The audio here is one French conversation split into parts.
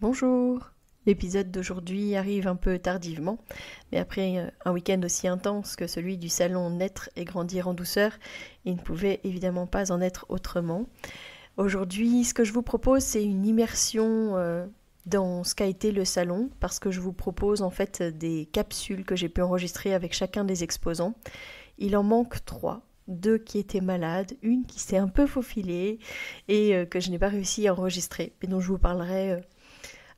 Bonjour! L'épisode d'aujourd'hui arrive un peu tardivement, mais après un week-end aussi intense que celui du salon Naître et Grandir en douceur, il ne pouvait évidemment pas en être autrement. Aujourd'hui, ce que je vous propose, c'est une immersion dans ce qu'a été le salon, parce que je vous propose en fait des capsules que j'ai pu enregistrer avec chacun des exposants. Il en manque 3. 2 qui étaient malades, une qui s'est un peu faufilée et que je n'ai pas réussi à enregistrer, mais dont je vous parlerai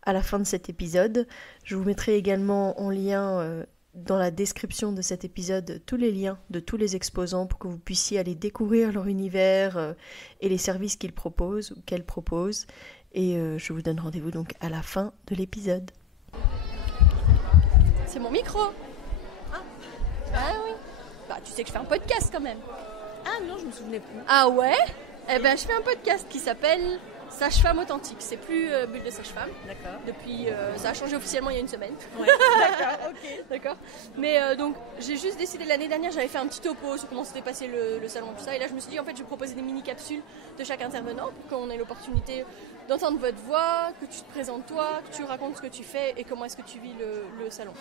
à la fin de cet épisode. Je vous mettrai également en lien dans la description de cet épisode tous les liens de tous les exposants pour que vous puissiez aller découvrir leur univers et les services qu'ils proposent ou qu'elles proposent. Et je vous donne rendez-vous donc à la fin de l'épisode. C'est mon micro. Ah oui. Bah tu sais que je fais un podcast quand même. Ah non, je me souvenais plus. Ah ouais? Eh ben je fais un podcast qui s'appelle Sage-Femme Authentique. C'est plus Bulle de Sage-Femme. D'accord. Depuis, ça a changé officiellement il y a une semaine. Ouais. D'accord, ok. D'accord. Mais donc j'ai juste décidé l'année dernière, j'avais fait un petit topo sur comment s'était passé le salon et tout ça. Et là je me suis dit en fait je vais proposer des mini-capsules de chaque intervenant pour qu'on ait l'opportunité d'entendre votre voix, que tu te présentes toi, que tu racontes ce que tu fais et comment est-ce que tu vis le salon.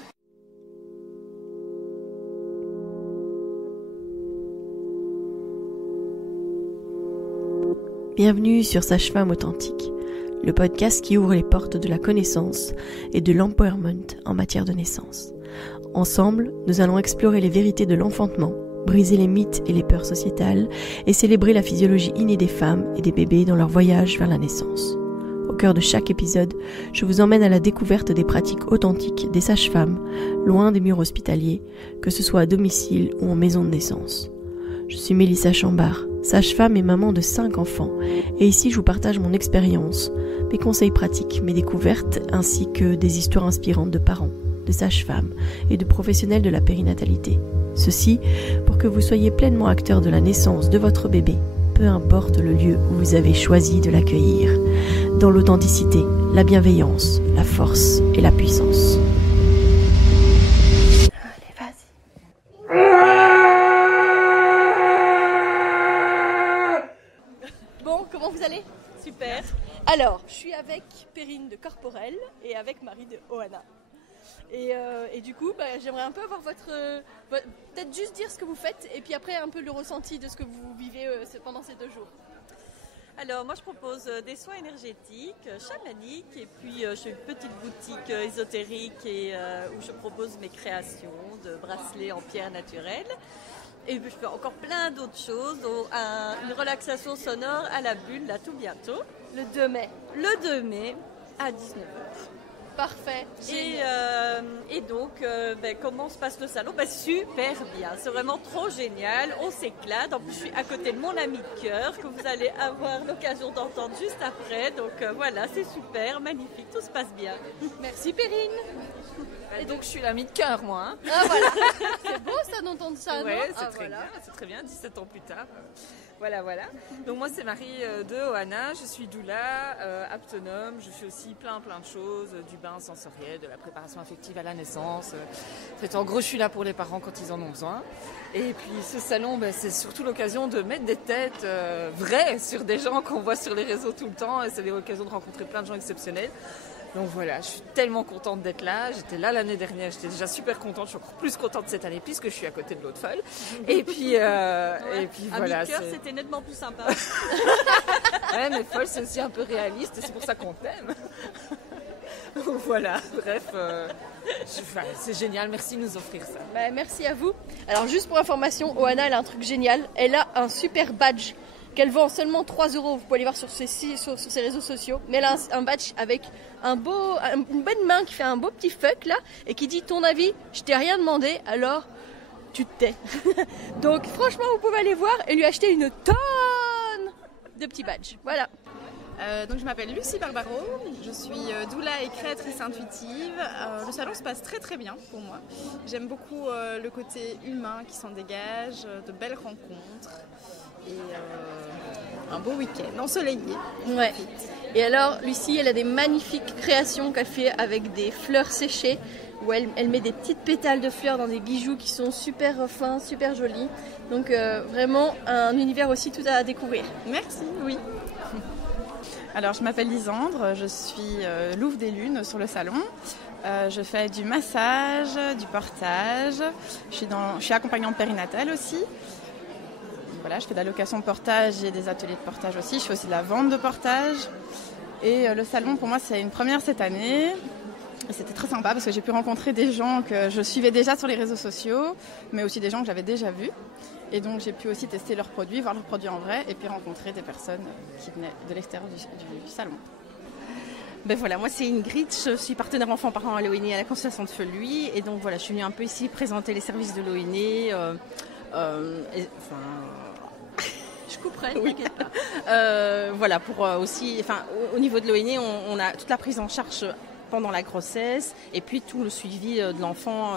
Bienvenue sur Sage-Femme Authentique, le podcast qui ouvre les portes de la connaissance et de l'empowerment en matière de naissance. Ensemble, nous allons explorer les vérités de l'enfantement, briser les mythes et les peurs sociétales et célébrer la physiologie innée des femmes et des bébés dans leur voyage vers la naissance. Au cœur de chaque épisode, je vous emmène à la découverte des pratiques authentiques des sages-femmes, loin des murs hospitaliers, que ce soit à domicile ou en maison de naissance. Je suis Mélissa Chambard, sage-femme et maman de 5 enfants, et ici je vous partage mon expérience, mes conseils pratiques, mes découvertes, ainsi que des histoires inspirantes de parents, de sages-femmes et de professionnels de la périnatalité. Ceci pour que vous soyez pleinement acteur de la naissance de votre bébé, peu importe le lieu où vous avez choisi de l'accueillir, dans l'authenticité, la bienveillance, la force et la puissance. Allez, vas-y. Bon, comment vous allez? Super. Alors, je suis avec Perrine de Corporel et avec Marie de Ohana. Et du coup, j'aimerais un peu avoir votre peut-être juste dire ce que vous faites et puis après un peu le ressenti de ce que vous vivez pendant ces 2 jours. Alors moi je propose des soins énergétiques, chamaniques et puis j'ai une petite boutique ésotérique et où je propose mes créations de bracelets en pierre naturelle. Et puis je fais encore plein d'autres choses, dont une relaxation sonore à la bulle là tout bientôt. Le 2 mai. Le 2 mai à 19h. Parfait. Et donc, comment se passe le salon? Super bien, c'est vraiment trop génial, on s'éclate. En plus, je suis à côté de mon ami de cœur que vous allez avoir l'occasion d'entendre juste après. Donc voilà, c'est super, magnifique, tout se passe bien. Merci Perrine. Et donc, je suis l'ami de cœur, moi. Hein. Ah voilà, c'est beau ça d'entendre ça, ouais, non? C'est très bien, 17 ans plus tard. Voilà. Donc moi c'est Marie de Ohana, je suis doula, aptonome, je fais aussi plein de choses, du bain sensoriel, de la préparation affective à la naissance. En fait, en gros, je suis là pour les parents quand ils en ont besoin. Et puis ce salon, c'est surtout l'occasion de mettre des têtes vraies sur des gens qu'on voit sur les réseaux tout le temps. Et c'est l'occasion de rencontrer plein de gens exceptionnels. Donc voilà, je suis tellement contente d'être là. J'étais là l'année dernière, j'étais déjà super contente. Je suis encore plus contente cette année puisque je suis à côté de l'autre folle. Et puis, voilà. À mi-cœur, c'était nettement plus sympa. Ouais, mais folle, c'est aussi un peu réaliste et c'est pour ça qu'on t'aime. Voilà, bref, c'est génial. Merci de nous offrir ça. Merci à vous. Alors juste pour information, Ohana, elle a un truc génial. Elle a un super badge qu'elle vend seulement 3 €. Vous pouvez aller voir sur ses réseaux sociaux. Mais elle a un badge avec une bonne main qui fait un beau petit fuck là et qui dit ton avis, je t'ai rien demandé, alors tu te tais. Donc franchement, vous pouvez aller voir et lui acheter une tonne de petits badges. Voilà. Donc je m'appelle Lucie Barbaro, je suis doula et créatrice intuitive. Le salon se passe très très bien pour moi. J'aime beaucoup le côté humain qui s'en dégage, de belles rencontres. Et un beau week-end ensoleillé. Ouais. Et alors, Lucie, elle a des magnifiques créations qu'elle fait avec des fleurs séchées, où elle met des petites pétales de fleurs dans des bijoux qui sont super fins, super jolis. Donc vraiment un univers aussi tout à découvrir. Merci, oui. Alors, je m'appelle Lisandre, je suis louve des lunes sur le salon. Je fais du massage, du portage. Je suis accompagnante périnatale aussi. Voilà, je fais de la location de portage et des ateliers de portage aussi. Je fais aussi de la vente de portage. Et le salon, pour moi, c'est une première cette année. Et c'était très sympa parce que j'ai pu rencontrer des gens que je suivais déjà sur les réseaux sociaux, mais aussi des gens que j'avais déjà vus. Et donc, j'ai pu aussi tester leurs produits, voir leurs produits en vrai, et puis rencontrer des personnes qui venaient de l'extérieur du salon. Ben voilà, moi c'est Ingrid, je suis partenaire enfants-parents à l'OINE à la constellation de Feluy. Et donc voilà, je suis venue un peu ici présenter les services de l'OINE. Je couperai, oui. t'inquiète pas. Voilà, pour aussi, au niveau de l'OINE, on a toute la prise en charge pendant la grossesse et puis tout le suivi de l'enfant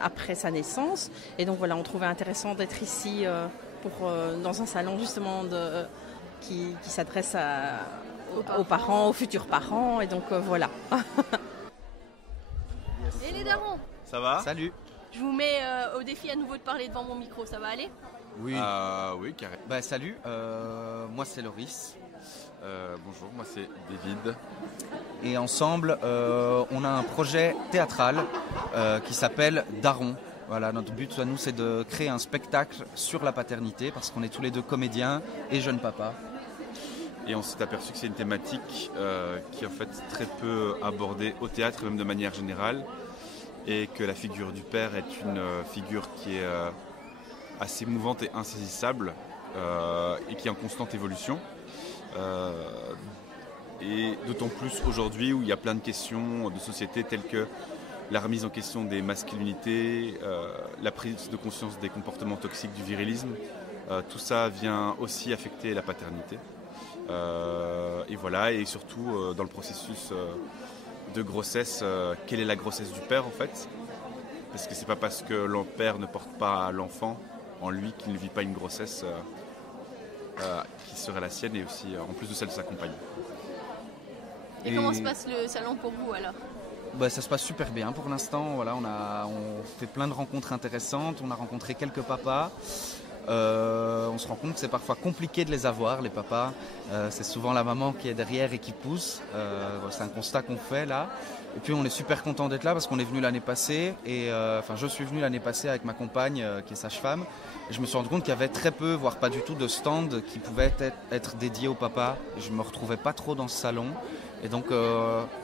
après sa naissance. Et donc voilà, on trouvait intéressant d'être ici dans un salon justement qui s'adresse aux parents, aux futurs parents. Et donc voilà. Et les darons, Ça va? Salut. je vous mets au défi à nouveau de parler devant mon micro, ça va aller? Oui. Oui, carrément. Bah salut, moi c'est Loris. Bonjour, moi c'est David. Et ensemble, on a un projet théâtral qui s'appelle Daron. Voilà, notre but à nous c'est de créer un spectacle sur la paternité parce qu'on est tous les deux comédiens et jeunes papas. Et on s'est aperçu que c'est une thématique qui est en fait très peu abordée au théâtre, même de manière générale. Et que la figure du père est une figure qui est assez mouvante et insaisissable et qui est en constante évolution. Et d'autant plus aujourd'hui où il y a plein de questions de société telles que la remise en question des masculinités, la prise de conscience des comportements toxiques du virilisme. Tout ça vient aussi affecter la paternité. Et voilà, et surtout dans le processus de grossesse, quelle est la grossesse du père en fait? Parce que c'est pas parce que le père ne porte pas l'enfant en lui qu'il ne vit pas une grossesse qui serait la sienne et aussi en plus de celle de sa compagne. Et comment se passe le salon pour vous alors? Bah, ça se passe super bien pour l'instant. Voilà, on fait plein de rencontres intéressantes. On a rencontré quelques papas. On se rend compte que c'est parfois compliqué de les avoir, les papas. C'est souvent la maman qui est derrière et qui pousse. C'est un constat qu'on fait là. Et puis on est super content d'être là parce qu'on est venu l'année passée. Je suis venu l'année passée avec ma compagne qui est sage-femme. Et je me suis rendu compte qu'il y avait très peu, voire pas du tout, de stands qui pouvaient être dédiés aux papas. Et je me retrouvais pas trop dans ce salon. Et donc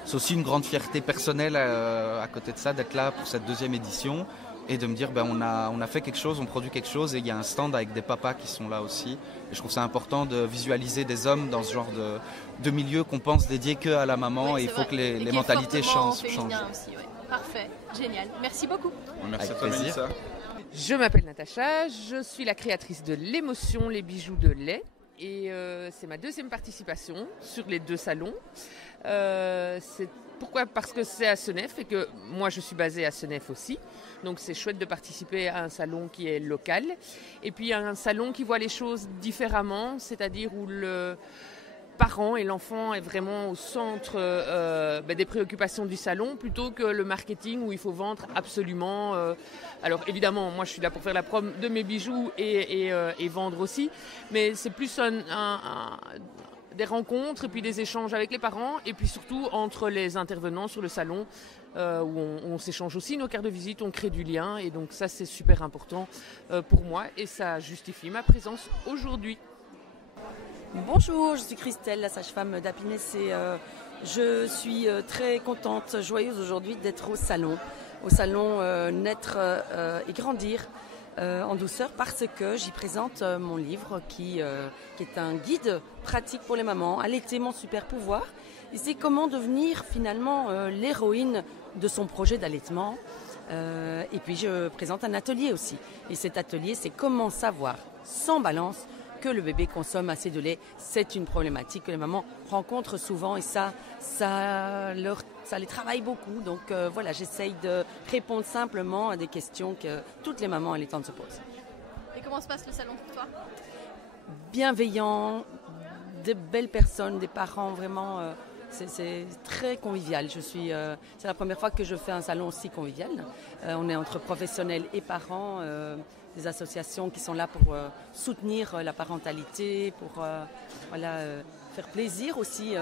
c'est aussi une grande fierté personnelle à côté de ça d'être là pour cette deuxième édition. Et de me dire, on a fait quelque chose, on produit quelque chose et il y a un stand avec des papas qui sont là aussi. Et je trouve ça important de visualiser des hommes dans ce genre de milieu qu'on pense dédié que à la maman. Ouais, et il faut vrai. que les mentalités changent. Aussi, ouais. Parfait, génial. Merci beaucoup. Merci Avec à toi plaisir. Mélissa. Je m'appelle Natacha, je suis la créatrice de l'émotion, les bijoux de lait. Et c'est ma deuxième participation sur les deux salons. Pourquoi ? Parce que c'est à Senef et que moi je suis basée à Senef aussi. Donc c'est chouette de participer à un salon qui est local. Et puis un salon qui voit les choses différemment, c'est-à-dire où le parent et l'enfant est vraiment au centre des préoccupations du salon plutôt que le marketing où il faut vendre absolument. Alors évidemment, moi je suis là pour faire la prom de mes bijoux et vendre aussi, mais c'est plus des rencontres et puis des échanges avec les parents et puis surtout entre les intervenants sur le salon où on s'échange aussi nos cartes de visite, on crée du lien et donc ça c'est super important pour moi et ça justifie ma présence aujourd'hui. Bonjour, je suis Christelle, la sage-femme d'Apinès et je suis très contente, joyeuse aujourd'hui d'être au salon Naître et Grandir en douceur parce que j'y présente mon livre qui est un guide pratique pour les mamans, Allaiter mon super pouvoir. Et c'est comment devenir finalement l'héroïne de son projet d'allaitement. Et puis je présente un atelier aussi. Et cet atelier, c'est comment savoir sans balance que le bébé consomme assez de lait. C'est une problématique que les mamans rencontrent souvent et ça les travaille beaucoup. Donc voilà, j'essaye de répondre simplement à des questions que toutes les mamans allaitantes se posent. Et comment se passe le salon pour toi ? Bienveillant, de belles personnes, des parents vraiment... C'est très convivial. C'est la première fois que je fais un salon aussi convivial. On est entre professionnels et parents, des associations qui sont là pour soutenir la parentalité, pour faire plaisir aussi,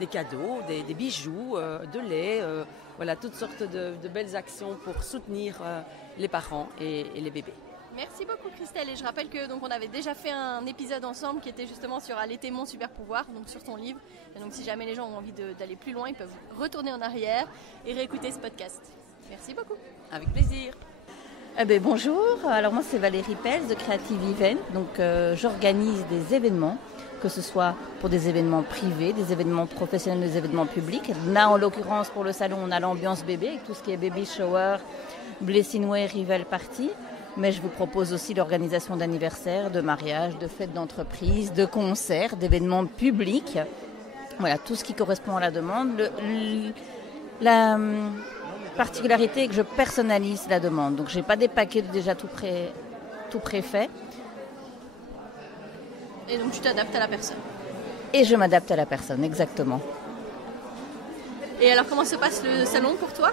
des cadeaux, des bijoux, de lait, voilà, toutes sortes de belles actions pour soutenir les parents et les bébés. Merci beaucoup Christelle, et je rappelle que donc on avait déjà fait un épisode ensemble qui était justement sur Allaiter mon super pouvoir, donc sur ton livre. Et donc si jamais les gens ont envie d'aller plus loin, ils peuvent retourner en arrière et réécouter ce podcast. Merci beaucoup. Avec plaisir. Bonjour, alors moi c'est Valérie Pels de Creative Event, donc j'organise des événements, que ce soit pour des événements privés, des événements professionnels, des événements publics. Là en l'occurrence pour le salon on a l'ambiance bébé avec tout ce qui est baby shower, blessing way, rival party. Mais je vous propose aussi l'organisation d'anniversaires, de mariages, de fêtes d'entreprise, de concerts, d'événements publics. Voilà, tout ce qui correspond à la demande. La particularité est que je personnalise la demande. Donc, je n'ai pas des paquets déjà tout préfaits. Et donc, tu t'adaptes à la personne. Et je m'adapte à la personne, exactement. Et alors, comment se passe le salon pour toi ?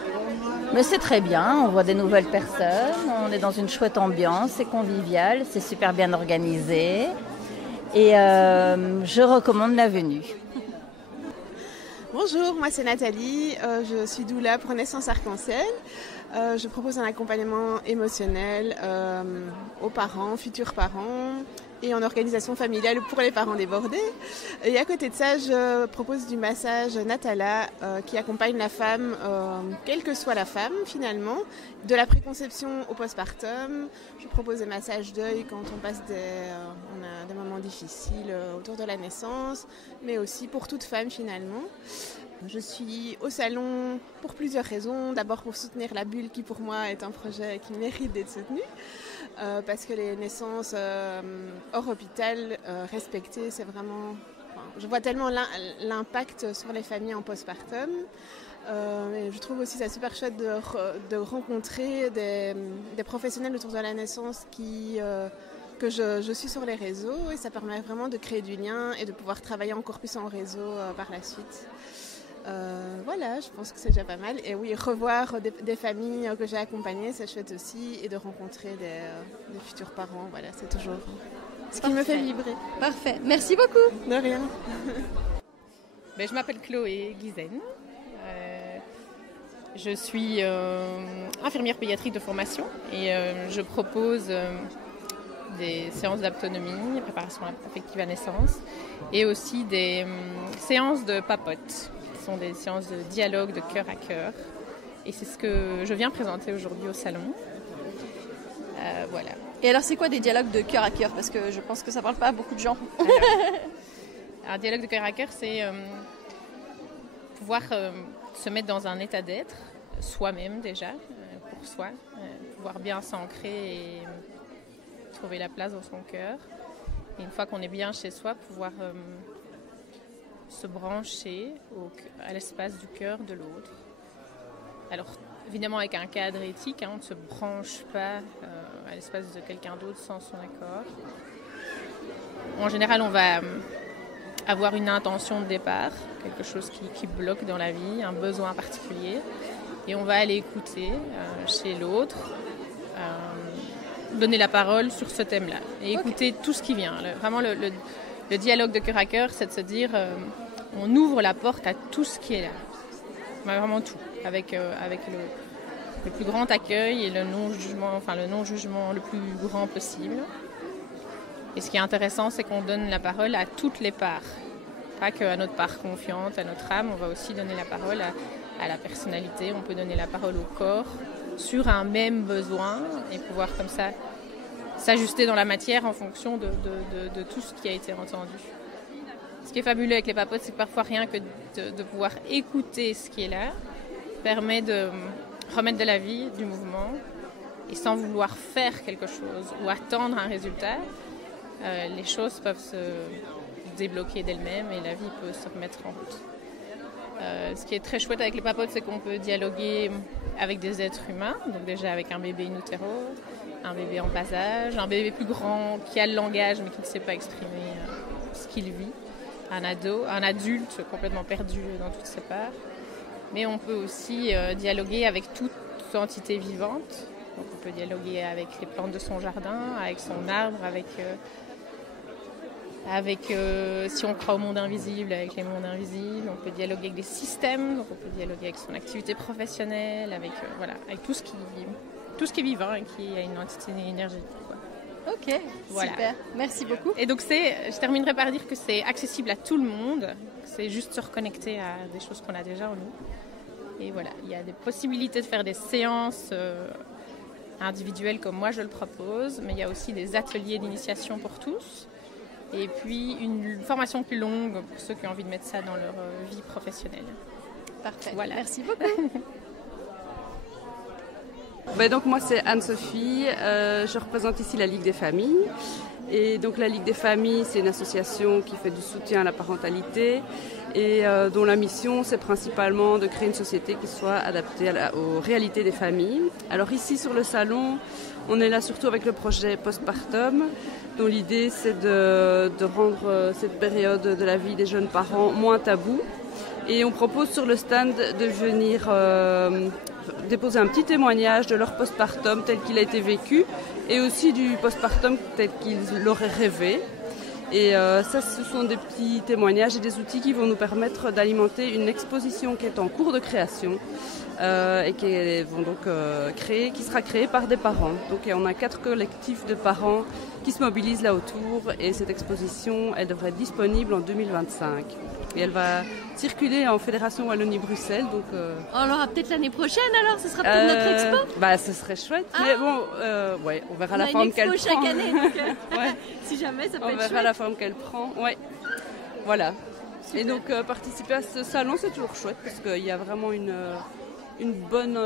Mais c'est très bien, on voit des nouvelles personnes, on est dans une chouette ambiance, c'est convivial, c'est super bien organisé et je recommande la venue. Bonjour, moi c'est Nathalie, je suis doula pour Naissance Arc-en-Ciel. Je propose un accompagnement émotionnel aux parents, futurs parents, et en organisation familiale pour les parents débordés. Et à côté de ça, je propose du massage Natala qui accompagne la femme, quelle que soit la femme finalement, de la préconception au postpartum. Je propose des massages d'œil quand on passe on a des moments difficiles autour de la naissance, mais aussi pour toute femme finalement. Je suis au salon pour plusieurs raisons. D'abord pour soutenir la bulle qui pour moi est un projet qui mérite d'être soutenu. Parce que les naissances hors hôpital respectées, c'est vraiment... je vois tellement l'impact sur les familles en postpartum. Et je trouve aussi ça super chouette de rencontrer des professionnels autour de la naissance que je suis sur les réseaux. Et ça permet vraiment de créer du lien et de pouvoir travailler encore plus en réseau par la suite. Voilà, je pense que c'est déjà pas mal. Et oui, revoir des familles que j'ai accompagnées, c'est chouette aussi. Et de rencontrer des futurs parents, voilà, c'est toujours ce qui me fait vibrer. Parfait, merci beaucoup. De rien. Je m'appelle Chloé Guizen. Je suis infirmière pédiatrique de formation et je propose des séances d'autonomie, préparation affective à naissance et aussi des séances de papote. Ce sont des séances de dialogue de cœur à cœur. Et c'est ce que je viens présenter aujourd'hui au salon. Voilà. Et alors, c'est quoi des dialogues de cœur à cœur ? Parce que je pense que ça ne parle pas à beaucoup de gens. Un dialogue de cœur à cœur, c'est pouvoir se mettre dans un état d'être, soi-même déjà, pour soi, pouvoir bien s'ancrer et trouver la place dans son cœur. Et une fois qu'on est bien chez soi, pouvoir... se brancher à l'espace du cœur de l'autre. Alors, évidemment, avec un cadre éthique, on ne se branche pas à l'espace de quelqu'un d'autre sans son accord. En général, on va avoir une intention de départ, quelque chose qui bloque dans la vie, un besoin particulier, et on va aller écouter chez l'autre, donner la parole sur ce thème-là, et écouter tout ce qui vient. Vraiment, le dialogue de cœur à cœur, c'est de se dire, on ouvre la porte à tout ce qui est là. Vraiment tout, avec le plus grand accueil et le non-jugement le plus grand possible. Et ce qui est intéressant, c'est qu'on donne la parole à toutes les parts. Pas qu'à notre part confiante, à notre âme, on va aussi donner la parole à la personnalité, on peut donner la parole au corps sur un même besoin et pouvoir comme ça s'ajuster dans la matière en fonction de tout ce qui a été entendu. Ce qui est fabuleux avec les papotes, c'est que parfois rien que de pouvoir écouter ce qui est là permet de remettre de la vie, du mouvement, et sans vouloir faire quelque chose ou attendre un résultat, les choses peuvent se débloquer d'elles-mêmes et la vie peut se remettre en route. Ce qui est très chouette avec les papotes, c'est qu'on peut dialoguer avec des êtres humains, donc déjà avec un bébé in utero, un bébé en bas âge, un bébé plus grand qui a le langage mais qui ne sait pas exprimer ce qu'il vit, un ado, un adulte complètement perdu dans toutes ses parts. Mais on peut aussi dialoguer avec toute entité vivante. Donc on peut dialoguer avec les plantes de son jardin, avec son arbre, avec avec, si on croit au monde invisible, avec les mondes invisibles, on peut dialoguer avec des systèmes, donc on peut dialoguer avec son activité professionnelle, avec, avec tout ce qui est vivant et qui a une entité énergétique. Ok, voilà. Super, merci beaucoup. Et donc je terminerai par dire que c'est accessible à tout le monde, c'est juste se reconnecter à des choses qu'on a déjà en nous. Et voilà, il y a des possibilités de faire des séances individuelles comme moi je le propose, mais il y a aussi des ateliers d'initiation pour tous. Et puis une formation plus longue pour ceux qui ont envie de mettre ça dans leur vie professionnelle. Parfait, voilà. Merci beaucoup. Donc moi c'est Anne-Sophie, je représente ici la Ligue des familles. Et donc la Ligue des familles, c'est une association qui fait du soutien à la parentalité et dont la mission c'est principalement de créer une société qui soit adaptée aux réalités des familles. Alors ici sur le salon, on est là surtout avec le projet Postpartum, dont l'idée c'est de rendre cette période de la vie des jeunes parents moins taboue. Et on propose sur le stand de venir déposer un petit témoignage de leur postpartum tel qu'il a été vécu et aussi du postpartum tel qu'ils l'auraient rêvé. Et ça, ce sont des petits témoignages et des outils qui vont nous permettre d'alimenter une exposition qui est en cours de création et qui sera créée par des parents. Donc on a 4 collectifs de parents qui se mobilisent là autour et cette exposition, elle devrait être disponible en 2025. Et elle va circuler en Fédération Wallonie-Bruxelles. Donc, On l'aura peut-être l'année prochaine alors, ce sera peut-être notre expo. Ce serait chouette, mais bon, on verra la forme qu'elle prend. On a une expo chaque année, donc si jamais ça peut être chouette. On verra la forme qu'elle prend, voilà. Super. Et donc participer à ce salon, c'est toujours chouette parce qu'il y a vraiment une bonne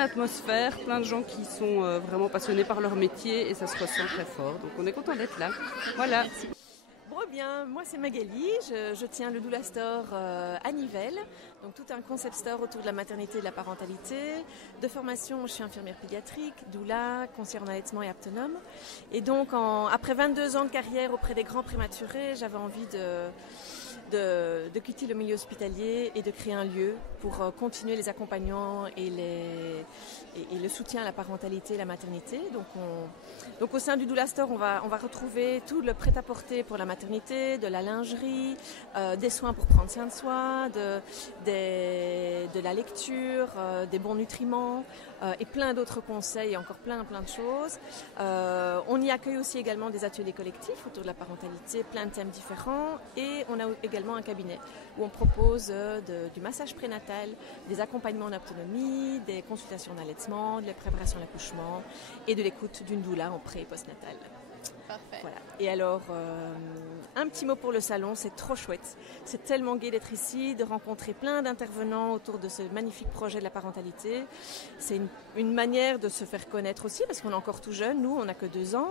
atmosphère, plein de gens qui sont vraiment passionnés par leur métier et ça se ressent très fort. Donc on est content d'être là. Voilà. Merci. Bien, moi c'est Magali, je tiens le Doula Store à Nivelles, donc tout un concept store autour de la maternité et de la parentalité. De formation, je suis infirmière pédiatrique, doula, conseillère en allaitement et aptonome. Et donc après 22 ans de carrière auprès des grands prématurés, j'avais envie de quitter le milieu hospitalier et de créer un lieu pour continuer les accompagnements et le soutien à la parentalité et la maternité. Donc au sein du Doula Store, on va retrouver tout le prêt-à-porter pour la maternité, de la lingerie, des soins pour prendre soin de soi, de la lecture, des bons nutriments et plein d'autres conseils et encore plein de choses. On y accueille aussi également des ateliers collectifs autour de la parentalité, plein de thèmes différents et on a également un cabinet où on propose du massage prénatal, des accompagnements en autonomie, des consultations d'allaitement, de la préparation à l'accouchement et de l'écoute d'une doula en pré- et postnatal. Parfait. Voilà. Et alors, un petit mot pour le salon, c'est trop chouette. C'est tellement gai d'être ici, de rencontrer plein d'intervenants autour de ce magnifique projet de la parentalité. C'est une manière de se faire connaître aussi, parce qu'on est encore tout jeune, nous, on n'a que 2 ans.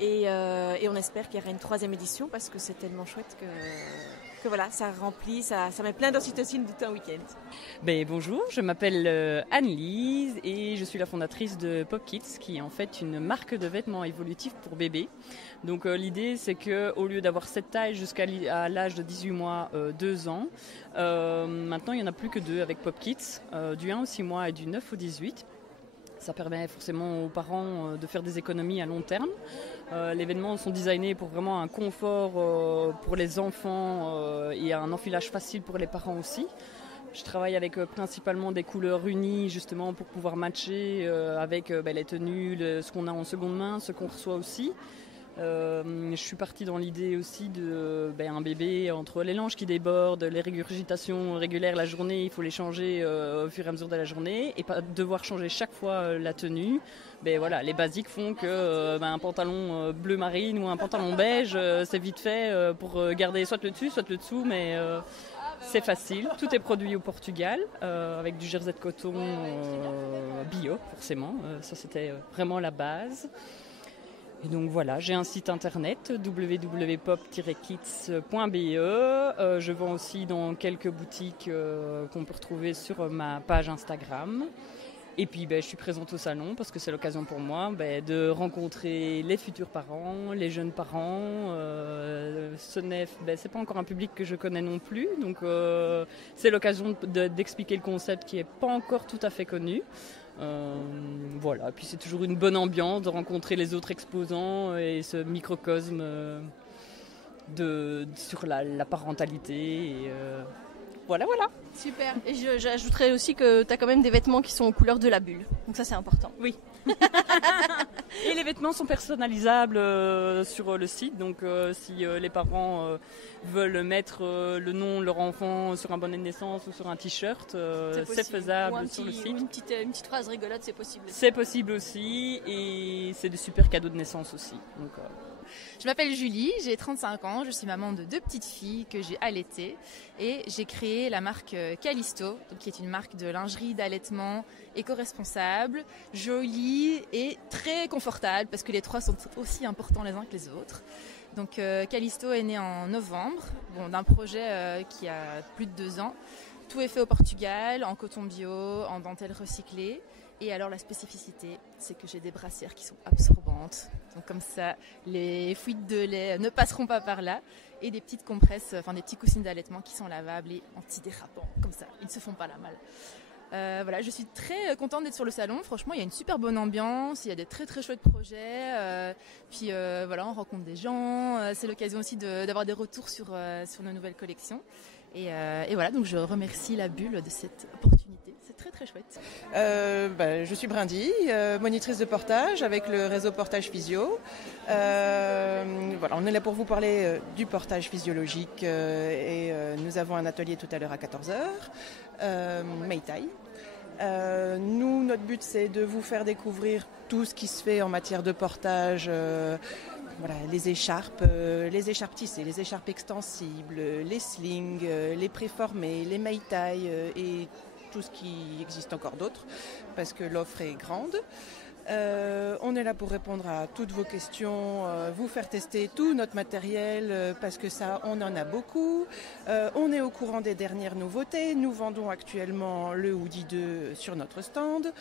Et on espère qu'il y aura une 3e édition, parce que c'est tellement chouette que voilà, ça remplit, ça met plein d'ocytocine tout un week-end. Bonjour, je m'appelle Anne-Lise et je suis la fondatrice de Pop Kids, qui est en fait une marque de vêtements évolutifs pour bébés. Donc l'idée, c'est qu'au lieu d'avoir cette taille jusqu'à l'âge de 18 mois, 2 ans, maintenant il n'y en a plus que 2 avec Pop Kids, du 1 au 6 mois et du 9 au 18. Ça permet forcément aux parents de faire des économies à long terme. Les vêtements sont designés pour vraiment un confort pour les enfants et un enfilage facile pour les parents aussi. Je travaille avec principalement des couleurs unies justement pour pouvoir matcher avec les tenues, ce qu'on a en seconde main, ce qu'on reçoit aussi. Je suis partie dans l'idée aussi un bébé entre les langes qui débordent, les régurgitations régulières la journée, il faut les changer au fur et à mesure de la journée et pas devoir changer chaque fois la tenue. Les basiques font que un pantalon bleu marine ou un pantalon beige, c'est vite fait pour garder soit le dessus, soit le dessous, mais c'est facile. Tout est produit au Portugal avec du jersey de coton bio, forcément. Ça, c'était vraiment la base. Et donc voilà, j'ai un site internet www.pop-kids.be. Je vends aussi dans quelques boutiques qu'on peut retrouver sur ma page Instagram. Et puis je suis présente au salon parce que c'est l'occasion pour moi de rencontrer les futurs parents, les jeunes parents. C'est pas encore un public que je connais non plus, donc c'est l'occasion d'expliquer le concept qui est pas encore tout à fait connu. Voilà, puis c'est toujours une bonne ambiance de rencontrer les autres exposants et ce microcosme sur la parentalité. Et, voilà. Super. Et j'ajouterais aussi que tu as quand même des vêtements qui sont aux couleurs de la bulle. Donc ça, c'est important. Oui. Et les vêtements sont personnalisables sur le site. Donc si les parents veulent mettre le nom de leur enfant sur un bonnet de naissance ou sur un t-shirt, c'est faisable sur le site. Une petite phrase rigolote, c'est possible. C'est possible aussi. Et c'est des super cadeaux de naissance aussi. Donc, je m'appelle Julie, j'ai 35 ans, je suis maman de 2 petites filles que j'ai allaitées et j'ai créé la marque Callisto, qui est une marque de lingerie d'allaitement éco-responsable, jolie et très confortable parce que les 3 sont aussi importants les uns que les autres. Donc Callisto est né en novembre, d'un projet qui a plus de 2 ans. Tout est fait au Portugal, en coton bio, en dentelle recyclée. Et alors la spécificité, c'est que j'ai des brassières qui sont absorbantes. Donc comme ça, les fuites de lait ne passeront pas par là. Et des petites compresses, des petits coussins d'allaitement qui sont lavables et antidérapants. Comme ça, ils ne se font pas la malle. Voilà, je suis très contente d'être sur le salon. Franchement, il y a une super bonne ambiance. Il y a des très très chouettes projets. Puis on rencontre des gens. C'est l'occasion aussi d'avoir des retours sur nos nouvelles collections. Et voilà, donc je remercie la bulle de cette opportunité. C'est très très chouette. Je suis Brindy, monitrice de portage avec le réseau Portage Physio. On est là pour vous parler du portage physiologique et nous avons un atelier tout à l'heure à 14h, Meitaï. Nous, notre but, c'est de vous faire découvrir tout ce qui se fait en matière de portage. Les écharpes tissées, les écharpes extensibles, les slings, les préformés, les Meitaï et tout ce qui existe encore d'autre, parce que l'offre est grande. On est là pour répondre à toutes vos questions, vous faire tester tout notre matériel, parce que ça, on en a beaucoup. On est au courant des dernières nouveautés. Nous vendons actuellement le Hoodie 2 sur notre stand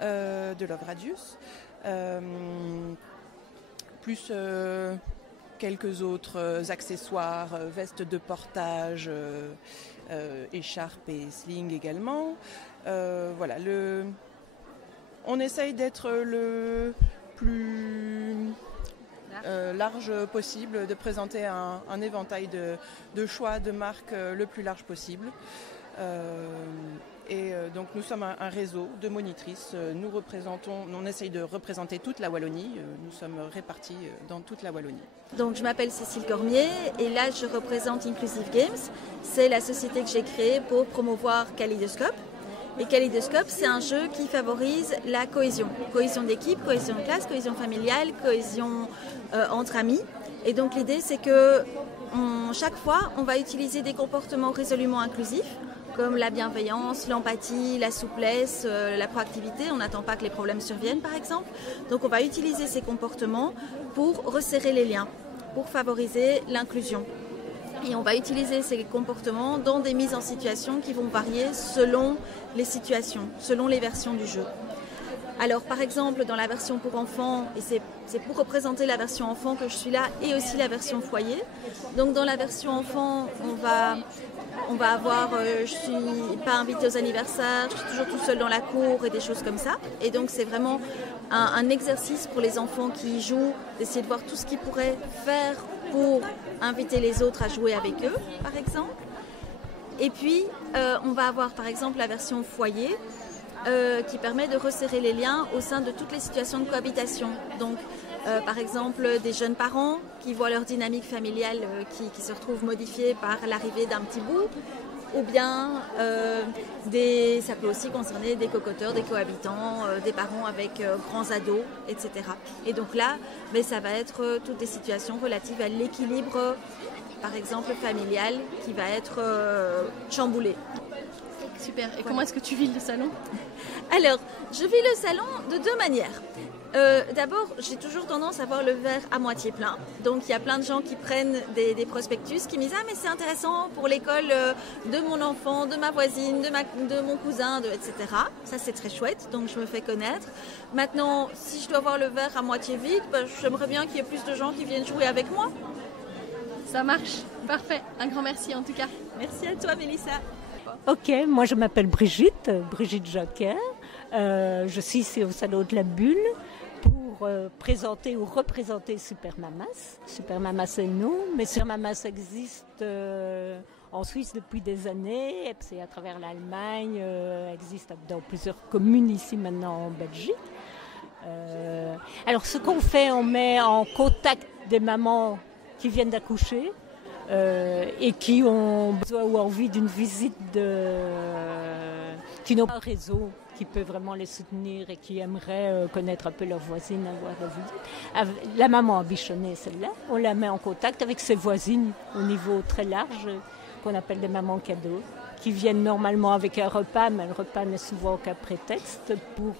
de Love Radius. Plus quelques autres accessoires, vestes de portage, écharpes et slings également. On essaye d'être le plus large possible, de présenter un éventail de choix de marques le plus large possible. Donc nous sommes un réseau de monitrices. On essaye de représenter toute la Wallonie. Nous sommes répartis dans toute la Wallonie. Donc je m'appelle Cécile Cormier et là je représente Inclusive Games. C'est la société que j'ai créée pour promouvoir Kaléidoscope. Et Kaléidoscope, c'est un jeu qui favorise la cohésion. Cohésion d'équipe, cohésion de classe, cohésion familiale, cohésion entre amis. Et donc l'idée c'est que chaque fois on va utiliser des comportements résolument inclusifs, comme la bienveillance, l'empathie, la souplesse, la proactivité. On n'attend pas que les problèmes surviennent, par exemple. Donc on va utiliser ces comportements pour resserrer les liens, pour favoriser l'inclusion. Et on va utiliser ces comportements dans des mises en situation qui vont varier selon les situations, selon les versions du jeu. Alors par exemple dans la version pour enfants, et c'est pour représenter la version enfant que je suis là, et aussi la version foyer. Donc dans la version enfant, on va avoir, je suis pas invitée aux anniversaires, je suis toujours tout seule dans la cour et des choses comme ça. Et donc c'est vraiment un exercice pour les enfants qui y jouent, d'essayer de voir tout ce qu'ils pourraient faire pour inviter les autres à jouer avec eux, par exemple. Et puis on va avoir par exemple la version foyer, qui permet de resserrer les liens au sein de toutes les situations de cohabitation. Donc, par exemple, des jeunes parents qui voient leur dynamique familiale qui se retrouve modifiée par l'arrivée d'un petit bout, ou bien ça peut aussi concerner des cocoteurs, des cohabitants, des parents avec grands ados, etc. Et donc là, ça va être toutes des situations relatives à l'équilibre, par exemple familial, qui va être chamboulé. Super. Et comment est-ce que tu vis le salon ? Alors, je vis le salon de 2 manières. D'abord, j'ai toujours tendance à voir le verre à moitié plein. Donc, il y a plein de gens qui prennent des prospectus, qui me disent « Ah, mais c'est intéressant pour l'école de mon enfant, de ma voisine, de mon cousin, etc. » Ça, c'est très chouette, donc je me fais connaître. Maintenant, si je dois voir le verre à moitié vide, j'aimerais bien qu'il y ait plus de gens qui viennent jouer avec moi. Ça marche, parfait. Un grand merci en tout cas. Merci à toi, Mélissa. Ok, moi je m'appelle Brigitte Jacquet. Je suis ici au Salon de la Bulle pour présenter ou représenter Super Mamas. Super Mamas c'est nous, mais Super Mamas existe en Suisse depuis des années, c'est à travers l'Allemagne, existe dans plusieurs communes ici maintenant en Belgique. Alors ce qu'on fait, on met en contact des mamans qui viennent d'accoucher et qui ont besoin ou envie d'une visite qui n'ont pas un réseau qui peut vraiment les soutenir et qui aimeraient connaître un peu leur voisine, avoir la visite. La maman a bichonné celle-là, on la met en contact avec ses voisines au niveau très large qu'on appelle des mamans cadeaux, qui viennent normalement avec un repas, mais le repas n'est souvent qu'un prétexte pour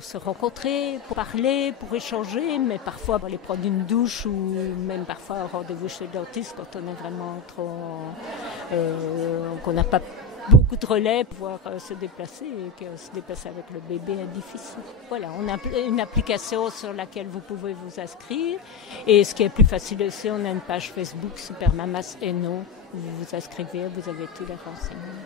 se rencontrer, pour parler, pour échanger, mais parfois pour aller prendre une douche ou même parfois un rendez-vous chez le dentiste quand on est vraiment qu'on n'a pas beaucoup de relais pour pouvoir se déplacer et que se déplacer avec le bébé est difficile. Voilà, on a une application sur laquelle vous pouvez vous inscrire et ce qui est plus facile aussi, on a une page Facebook Super Mamas et non, vous vous inscrivez, vous avez tous les renseignements.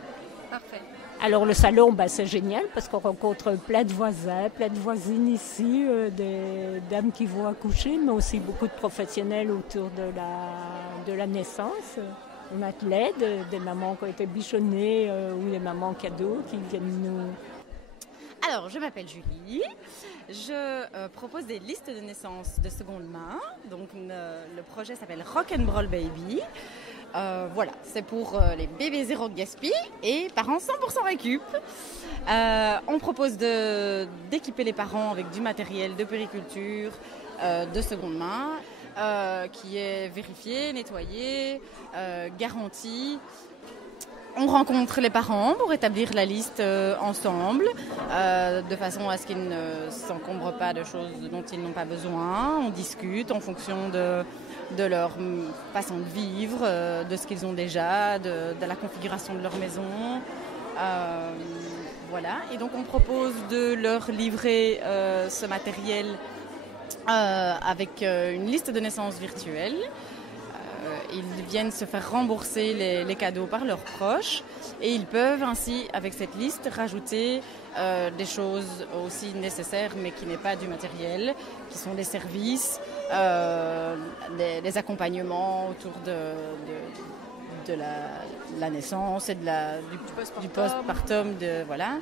Parfait. Alors le salon, c'est génial parce qu'on rencontre plein de voisins, plein de voisines ici, des dames qui vont accoucher, mais aussi beaucoup de professionnels autour de la naissance. On a de l'aide, des mamans qui ont été bichonnées ou des mamans cadeaux qui viennent nous... Alors, je m'appelle Julie, je propose des listes de naissance de seconde main, donc le projet s'appelle Rock'n'Roll Baby. Voilà, c'est pour les bébés zéro gaspille et parents 100% récup. On propose d'équiper les parents avec du matériel de périculture de seconde main qui est vérifié, nettoyé, garanti. On rencontre les parents pour établir la liste ensemble, de façon à ce qu'ils ne s'encombrent pas de choses dont ils n'ont pas besoin. On discute en fonction de leur façon de vivre, de ce qu'ils ont déjà, de la configuration de leur maison. Voilà. Et donc on propose de leur livrer ce matériel avec une liste de naissance virtuelle. Ils viennent se faire rembourser les cadeaux par leurs proches et ils peuvent ainsi, avec cette liste, rajouter des choses aussi nécessaires mais qui n'est pas du matériel, qui sont des services, des accompagnements autour de la naissance et du postpartum, voilà.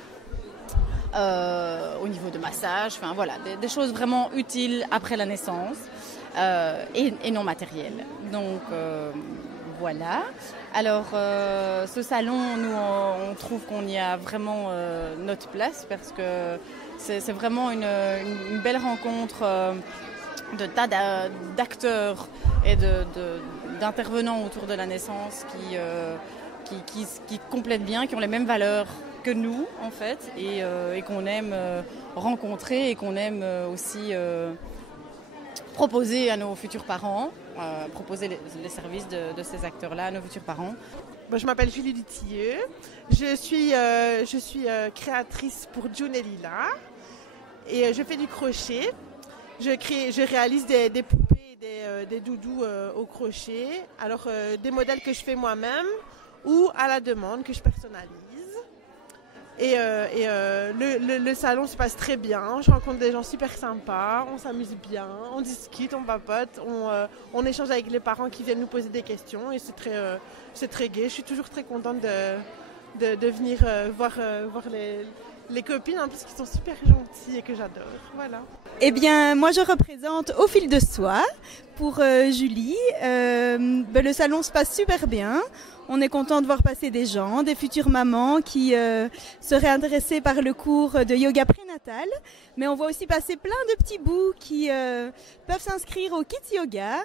Au niveau de massage, enfin voilà, des choses vraiment utiles après la naissance. Et non matériel. Donc voilà. Alors ce salon, nous on trouve qu'on y a vraiment notre place parce que c'est vraiment une belle rencontre de tas d'acteurs et d'intervenants autour de la naissance qui complètent bien, qui ont les mêmes valeurs que nous en fait et qu'on aime rencontrer et qu'on aime aussi proposer à nos futurs parents, proposer les services de ces acteurs-là à nos futurs parents. Je m'appelle Julie Dutilleux, je suis créatrice pour June et Lila et je fais du crochet. Je réalise des poupées et des doudous au crochet, alors des modèles que je fais moi-même ou à la demande que je personnalise. Et le salon se passe très bien, je rencontre des gens super sympas, on s'amuse bien, on discute, on papote, on échange avec les parents qui viennent nous poser des questions et c'est très gai. Je suis toujours très contente de venir voir les copines en plus qui sont super gentilles et que j'adore. Voilà. Eh bien, moi je représente Au fil de soie pour Julie. Le salon se passe super bien. On est content de voir passer des gens, des futures mamans qui seraient intéressées par le cours de yoga prénatal. Mais on voit aussi passer plein de petits bouts qui peuvent s'inscrire au Kids Yoga.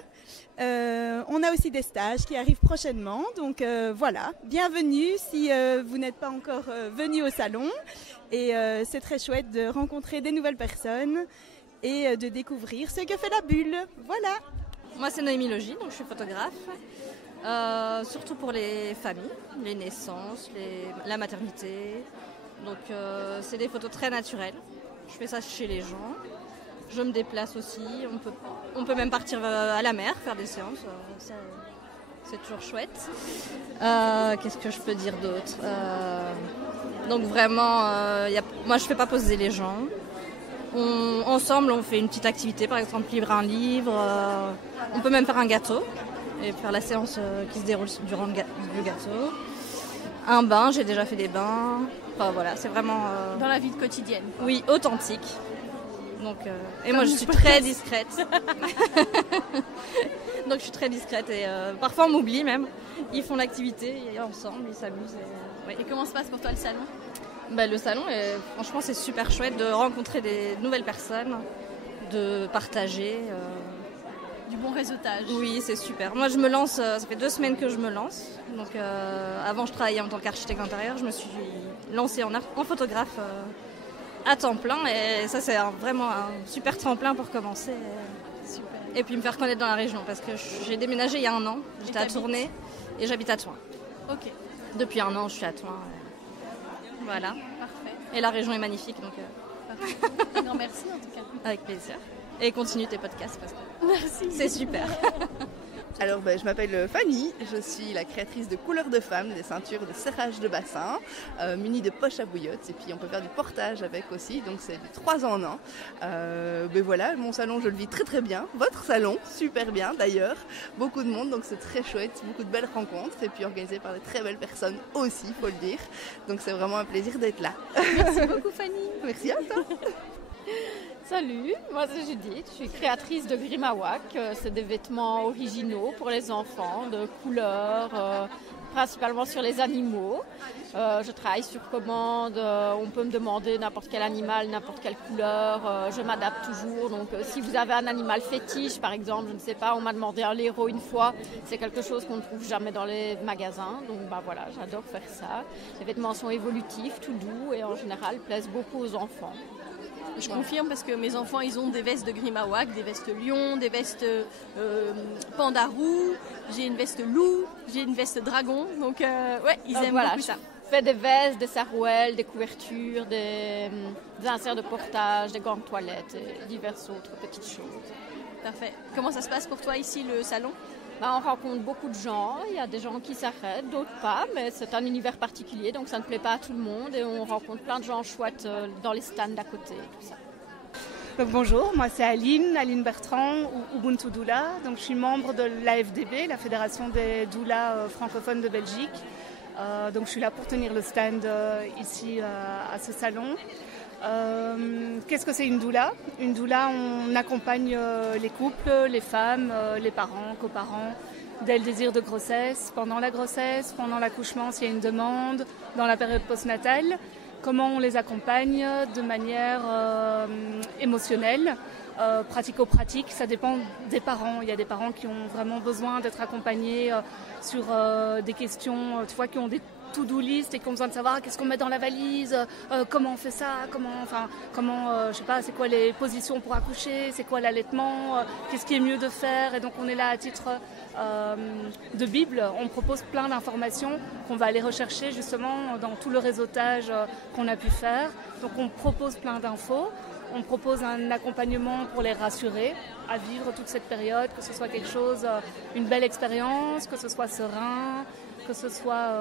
On a aussi des stages qui arrivent prochainement. Donc voilà, bienvenue si vous n'êtes pas encore venu au salon. Et c'est très chouette de rencontrer des nouvelles personnes et de découvrir ce que fait la bulle. Voilà. Moi, c'est Noémie Logi, donc je suis photographe. Surtout pour les familles, les naissances, la maternité. Donc c'est des photos très naturelles. Je fais ça chez les gens. Je me déplace aussi. On peut même partir à la mer, faire des séances. C'est toujours chouette. Qu'est-ce que je peux dire d'autre? Donc vraiment, moi je fais pas poser les gens. Ensemble, on fait une petite activité, par exemple livrer un livre. On peut même faire un gâteau et faire la séance qui se déroule durant le gâteau. Un bain, j'ai déjà fait des bains. Enfin voilà, c'est vraiment... Dans la vie quotidienne. Oui, authentique. Donc, et moi je suis très discrète. Donc je suis très discrète et parfois on m'oublie même. Ils font l'activité et ensemble, ils s'amusent. Et comment se passe pour toi le salon? Le salon, franchement c'est super chouette de rencontrer des nouvelles personnes, de partager. Du bon réseautage. Oui, c'est super. Moi je me lance, ça fait 2 semaines que je me lance. Donc avant je travaillais en tant qu'architecte d'intérieur, je me suis lancée en photographe à temps plein et ça c'est vraiment un super tremplin pour commencer. Super. Et puis me faire connaître dans la région parce que j'ai déménagé il y a 1 an, j'étais à Tournai et j'habite à Thoin. Ok. Depuis 1 an je suis à Thoin. Voilà. Parfait. Et la région est magnifique donc. Non, merci en tout cas. Avec plaisir. Et continue tes podcasts parce que merci. C'est super. Alors je m'appelle Fanny, je suis la créatrice de Couleurs de Femmes, des ceintures de serrage de bassin, munies de poches à bouillotte et puis on peut faire du portage avec aussi, donc c'est du 3 en 1. Voilà, mon salon je le vis très très bien, votre salon super bien d'ailleurs, beaucoup de monde donc c'est très chouette, beaucoup de belles rencontres et puis organisé par de très belles personnes aussi, faut le dire, donc c'est vraiment un plaisir d'être là. Merci beaucoup Fanny. Merci à toi. Salut, moi c'est Judith, je suis créatrice de Grimawak, c'est des vêtements originaux pour les enfants, de couleurs, principalement sur les animaux. Je travaille sur commande, on peut me demander n'importe quel animal, n'importe quelle couleur, je m'adapte toujours. Donc si vous avez un animal fétiche par exemple, je ne sais pas, on m'a demandé un lérot une fois, c'est quelque chose qu'on ne trouve jamais dans les magasins. Donc voilà, j'adore faire ça. Les vêtements sont évolutifs, tout doux et en général plaisent beaucoup aux enfants. Je confirme parce que mes enfants, ils ont des vestes de Grimawak, des vestes lion, des vestes pandarou, j'ai une veste loup, j'ai une veste dragon, donc ouais, ils aiment beaucoup ça. Je fais des vestes, des sarouels, des couvertures, des inserts de portage, des gants de toilette et diverses autres petites choses. Parfait. Comment ça se passe pour toi ici, le salon? On rencontre beaucoup de gens, il y a des gens qui s'arrêtent, d'autres pas, mais c'est un univers particulier, donc ça ne plaît pas à tout le monde et on rencontre plein de gens chouettes dans les stands d'à côté, tout ça. Donc bonjour, moi c'est Aline Bertrand ou Ubuntu Doula, donc je suis membre de l'AFDB, la Fédération des doulas francophones de Belgique. Donc je suis là pour tenir le stand ici à ce salon. Qu'est-ce que c'est une doula? Une doula, on accompagne les couples, les femmes, les parents, coparents, dès le désir de grossesse, pendant la grossesse, pendant l'accouchement s'il y a une demande, dans la période postnatale. Comment on les accompagne de manière émotionnelle, pratico-pratique, ça dépend des parents. Il y a des parents qui ont vraiment besoin d'être accompagnés sur des questions, tu vois, qui ont des to-do list et qui ont besoin de savoir qu'est-ce qu'on met dans la valise, comment on fait ça, comment je sais pas, c'est quoi les positions pour accoucher, c'est quoi l'allaitement, qu'est-ce qui est mieux de faire. Et donc on est là à titre de Bible, on propose plein d'informations qu'on va aller rechercher justement dans tout le réseautage qu'on a pu faire. Donc on propose plein d'infos, on propose un accompagnement pour les rassurer à vivre toute cette période, que ce soit quelque chose, une belle expérience, que ce soit serein, que ce soit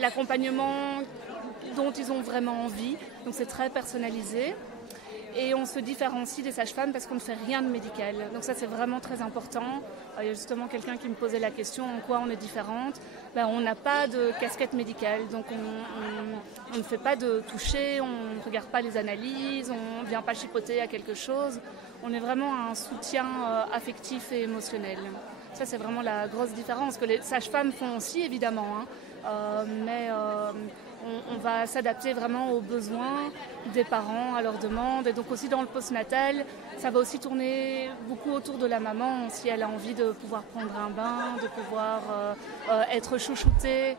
l'accompagnement dont ils ont vraiment envie. Donc c'est très personnalisé. Et on se différencie des sages-femmes parce qu'on ne fait rien de médical. Donc ça, c'est vraiment très important. Il y a justement quelqu'un qui me posait la question, en quoi on est différente. On n'a pas de casquette médicale, donc on ne fait pas de toucher, on ne regarde pas les analyses, on ne vient pas chipoter à quelque chose. On est vraiment un soutien affectif et émotionnel. Ça, c'est vraiment la grosse différence que les sages-femmes font aussi, évidemment. Mais on va s'adapter vraiment aux besoins des parents, à leurs demandes. Et donc aussi dans le postnatal, ça va aussi tourner beaucoup autour de la maman, si elle a envie de pouvoir prendre un bain, de pouvoir être chouchoutée,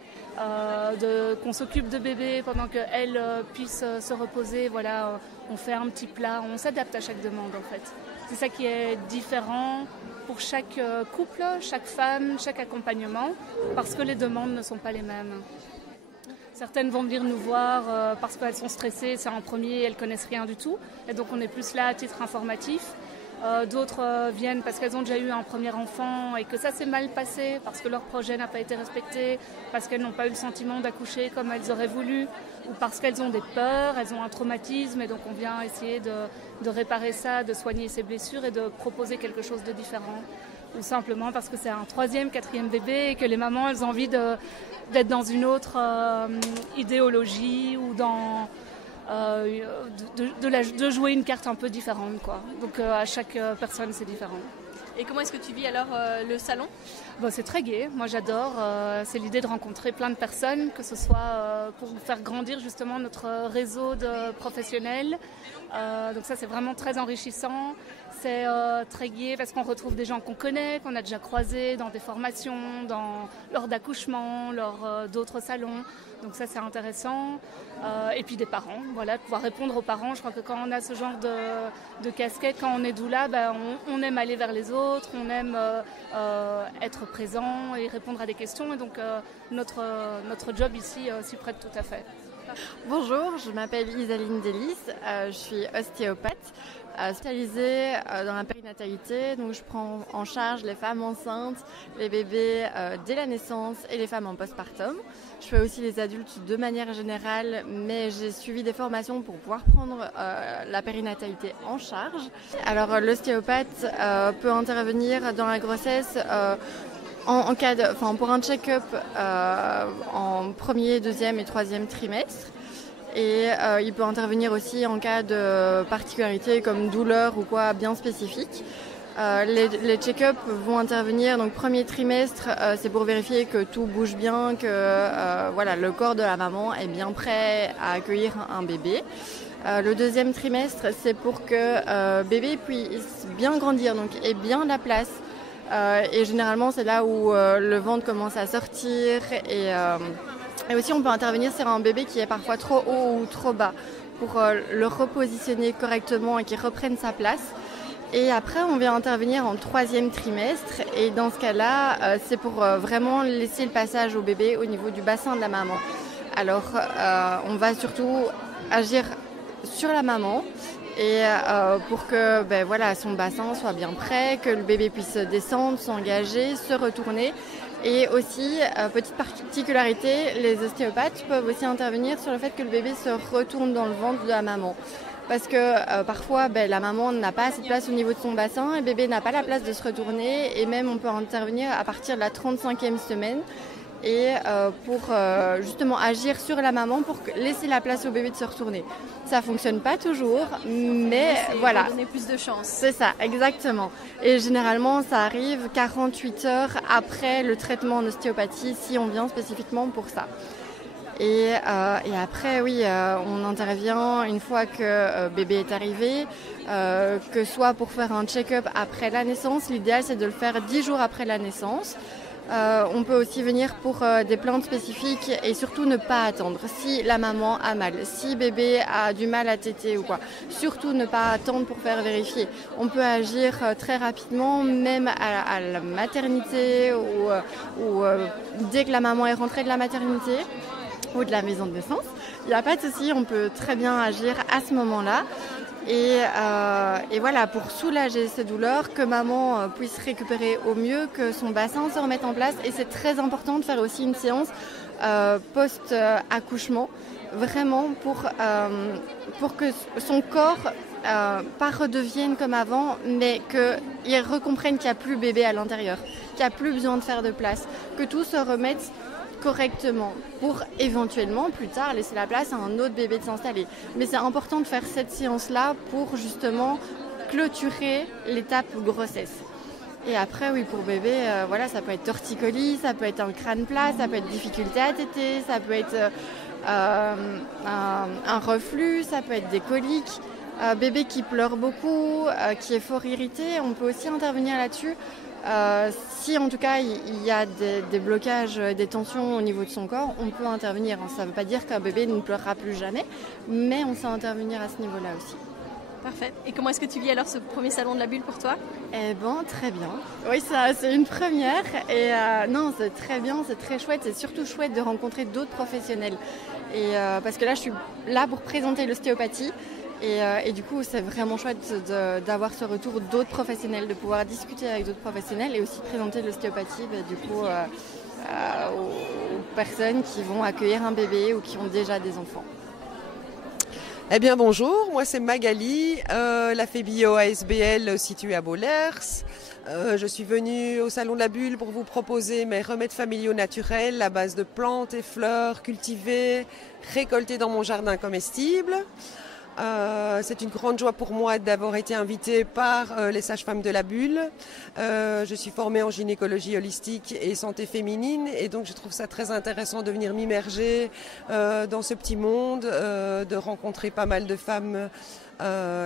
qu'on s'occupe de bébé pendant qu'elle puisse se reposer. Voilà, on fait un petit plat, on s'adapte à chaque demande en fait. C'est ça qui est différent pour chaque couple, chaque femme, chaque accompagnement, parce que les demandes ne sont pas les mêmes. Certaines vont venir nous voir parce qu'elles sont stressées, c'est en premier, elles ne connaissent rien du tout. Et donc on est plus là à titre informatif. D'autres viennent parce qu'elles ont déjà eu un premier enfant et que ça s'est mal passé, parce que leur projet n'a pas été respecté, parce qu'elles n'ont pas eu le sentiment d'accoucher comme elles auraient voulu, ou parce qu'elles ont des peurs, elles ont un traumatisme, et donc on vient essayer de réparer ça, de soigner ces blessures et de proposer quelque chose de différent. Ou simplement parce que c'est un 3e, 4e bébé et que les mamans elles ont envie d'être dans une autre idéologie ou dans de jouer une carte un peu différente, quoi. Donc à chaque personne c'est différent. Et comment est-ce que tu vis alors le salon ? C'est très gai, moi j'adore, c'est l'idée de rencontrer plein de personnes, que ce soit pour faire grandir justement notre réseau de professionnels. Donc ça c'est vraiment très enrichissant, c'est très gai parce qu'on retrouve des gens qu'on connaît, qu'on a déjà croisés dans des formations, lors d'accouchements, lors d'autres salons. Donc ça c'est intéressant. Et puis des parents, voilà, pouvoir répondre aux parents. Je crois que quand on a ce genre de casquette, quand on est doula, on aime aller vers les autres, on aime être présent et répondre à des questions. Et donc notre job ici s'y prête tout à fait. Bonjour, je m'appelle Isaline Delis, je suis ostéopathe spécialisée dans la périnatalité. Donc je prends en charge les femmes enceintes, les bébés dès la naissance et les femmes en postpartum. Je fais aussi les adultes de manière générale, mais j'ai suivi des formations pour pouvoir prendre la périnatalité en charge. Alors l'ostéopathe peut intervenir dans la grossesse pour un check-up en 1er, 2e et 3e trimestre. Et il peut intervenir aussi en cas de particularité comme douleur ou quoi bien spécifique. Les check-up vont intervenir, donc 1er trimestre, c'est pour vérifier que tout bouge bien, que le corps de la maman est bien prêt à accueillir un bébé. Le 2e trimestre, c'est pour que bébé puisse bien grandir, donc ait bien la place. Et généralement, c'est là où le ventre commence à sortir. Et aussi, on peut intervenir sur un bébé qui est parfois trop haut ou trop bas pour le repositionner correctement et qu'il reprenne sa place. Et après, on vient intervenir en 3e trimestre. Et dans ce cas-là, c'est pour vraiment laisser le passage au bébé au niveau du bassin de la maman. Alors, on va surtout agir sur la maman. Et pour que son bassin soit bien prêt, que le bébé puisse descendre, s'engager, se retourner. Et aussi, petite particularité, les ostéopathes peuvent aussi intervenir sur le fait que le bébé se retourne dans le ventre de la maman. Parce que parfois, la maman n'a pas assez de place au niveau de son bassin et le bébé n'a pas la place de se retourner. Et même, on peut intervenir à partir de la 35e semaine. Et pour justement agir sur la maman pour laisser la place au bébé de se retourner. Ça fonctionne pas toujours, mais voilà. Pour donner plus de chance. C'est ça, exactement. Et généralement, ça arrive 48 heures après le traitement en ostéopathie, si on vient spécifiquement pour ça. Et après, oui, on intervient une fois que bébé est arrivé, que soit pour faire un check-up après la naissance. L'idéal, c'est de le faire 10 jours après la naissance. On peut aussi venir pour des plantes spécifiques et surtout ne pas attendre. Si la maman a mal, si bébé a du mal à téter ou quoi, surtout ne pas attendre pour faire vérifier. On peut agir très rapidement, même à la maternité ou dès que la maman est rentrée de la maternité ou de la maison de naissance. Il n'y a pas de souci, on peut très bien agir à ce moment-là. Et voilà, pour soulager ces douleurs, que maman puisse récupérer au mieux, que son bassin se remette en place. Et c'est très important de faire aussi une séance post-accouchement, vraiment pour que son corps pas redevienne comme avant, mais qu'il recomprenne qu'il n'y a plus bébé à l'intérieur, qu'il n'y a plus besoin de faire de place, que tout se remette correctement pour éventuellement plus tard laisser la place à un autre bébé de s'installer. Mais c'est important de faire cette séance-là pour justement clôturer l'étape grossesse. Et après, oui, pour bébé, voilà, ça peut être torticolis, ça peut être un crâne plat, ça peut être difficulté à téter, ça peut être un reflux, ça peut être des coliques. Bébé qui pleure beaucoup, qui est fort irrité, on peut aussi intervenir là-dessus. Si en tout cas il y a des blocages, des tensions au niveau de son corps, on peut intervenir. Ça ne veut pas dire qu'un bébé ne pleurera plus jamais, mais on sait intervenir à ce niveau-là aussi. Parfait. Et comment est-ce que tu vis alors ce premier salon de la bulle pour toi? Eh ben, très bien. Oui, c'est une première. Et non, c'est très bien, c'est très chouette. C'est surtout chouette de rencontrer d'autres professionnels. Et parce que là, je suis là pour présenter l'ostéopathie. Et du coup, c'est vraiment chouette d'avoir ce retour d'autres professionnels, de pouvoir discuter avec d'autres professionnels et aussi présenter l'ostéopathie aux personnes qui vont accueillir un bébé ou qui ont déjà des enfants. Eh bien bonjour, moi c'est Magali, la Fébio ASBL située à Bollers. Je suis venue au Salon de la Bulle pour vous proposer mes remèdes familiaux naturels à base de plantes et fleurs cultivées, récoltées dans mon jardin comestible. C'est une grande joie pour moi d'avoir été invitée par les sages-femmes de la Bulle. Je suis formée en gynécologie holistique et santé féminine et donc je trouve ça très intéressant de venir m'immerger dans ce petit monde, de rencontrer pas mal de femmes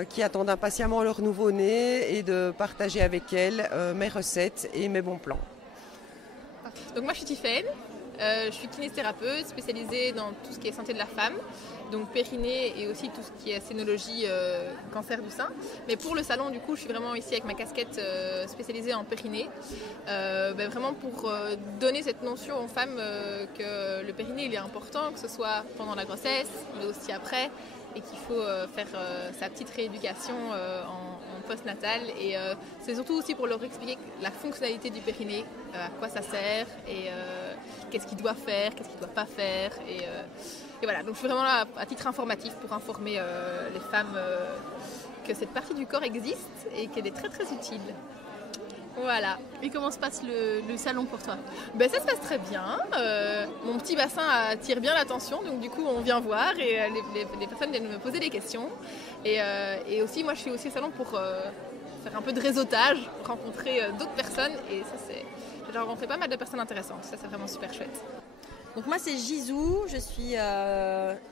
qui attendent impatiemment leur nouveau-né et de partager avec elles mes recettes et mes bons plans. Donc moi je suis Tiffaine, je suis kinésithérapeute spécialisée dans tout ce qui est santé de la femme. Donc périnée et aussi tout ce qui est scénologie, cancer du sein. Mais pour le salon, du coup, je suis vraiment ici avec ma casquette spécialisée en périnée. Vraiment pour donner cette notion aux femmes que le périnée il est important, que ce soit pendant la grossesse, mais aussi après, et qu'il faut faire sa petite rééducation en post-natal. Et c'est surtout aussi pour leur expliquer la fonctionnalité du périnée, à quoi ça sert, et qu'est-ce qu'il doit faire, qu'est-ce qu'il ne doit pas faire. Et voilà, donc je suis vraiment là à titre informatif pour informer les femmes que cette partie du corps existe et qu'elle est très très utile. Voilà. Et comment se passe le salon pour toi? Ça se passe très bien. Mon petit bassin attire bien l'attention, donc du coup on vient voir et les personnes viennent me poser des questions. Et aussi moi je suis aussi au salon pour faire un peu de réseautage, rencontrer d'autres personnes et ça j'ai rencontré pas mal de personnes intéressantes. Ça c'est vraiment super chouette. Donc moi c'est Gisou, je suis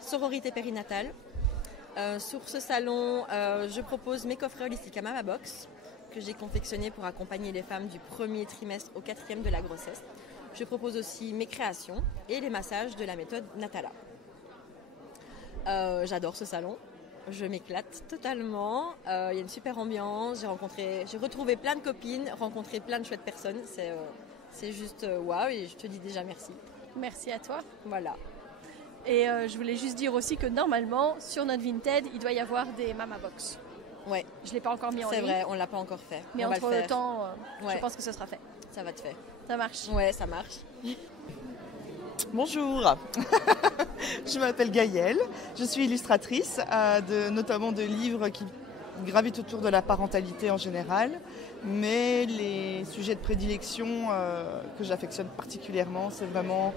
sororité périnatale. Sur ce salon, je propose mes coffrets holistiques à Mama Box que j'ai confectionnés pour accompagner les femmes du premier trimestre au 4e de la grossesse. Je propose aussi mes créations et les massages de la méthode Natala. J'adore ce salon, je m'éclate totalement, il y a une super ambiance, j'ai retrouvé plein de copines, rencontré plein de chouettes personnes, c'est juste waouh et je te dis déjà merci. Merci à toi. Voilà. Et je voulais juste dire aussi que normalement, sur notre Vinted, il doit y avoir des Mama Box. Ouais. Je ne l'ai pas encore mis en ligne. C'est vrai, on ne l'a pas encore fait. Mais on entre le temps, je pense que ce sera fait. Ça va te faire. Ça marche. Ouais, ça marche. Bonjour, je m'appelle Gaëlle, je suis illustratrice notamment de livres qui gravitent autour de la parentalité en général, mais les sujets de prédilection que j'affectionne particulièrement, c'est vraiment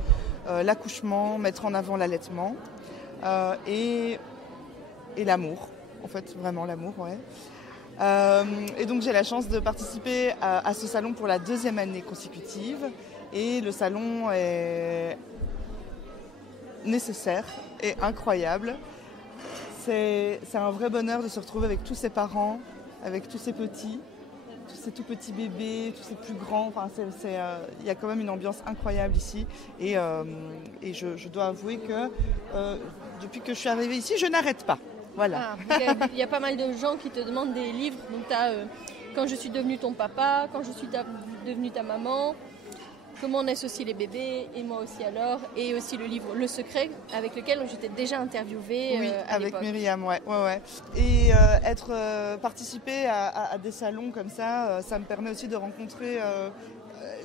l'accouchement, mettre en avant l'allaitement et l'amour, en fait, vraiment l'amour, ouais. Et donc j'ai la chance de participer à ce salon pour la 2e année consécutive et le salon est nécessaire et incroyable. C'est un vrai bonheur de se retrouver avec tous ces parents, avec tous ces petits, tous ces tout petits bébés, tous ces plus grands. Enfin, y a quand même une ambiance incroyable ici. Et je dois avouer que depuis que je suis arrivée ici, je n'arrête pas. Voilà. Il y a pas mal de gens qui te demandent des livres. Donc tu as Quand je suis devenue ton papa, Quand je suis devenue ta maman, Comment on associe les bébés, et moi aussi alors, et aussi le livre Le Secret, avec lequel j'étais déjà interviewée oui, à avec l'époque. Myriam, ouais. Et participer à des salons comme ça, ça me permet aussi de rencontrer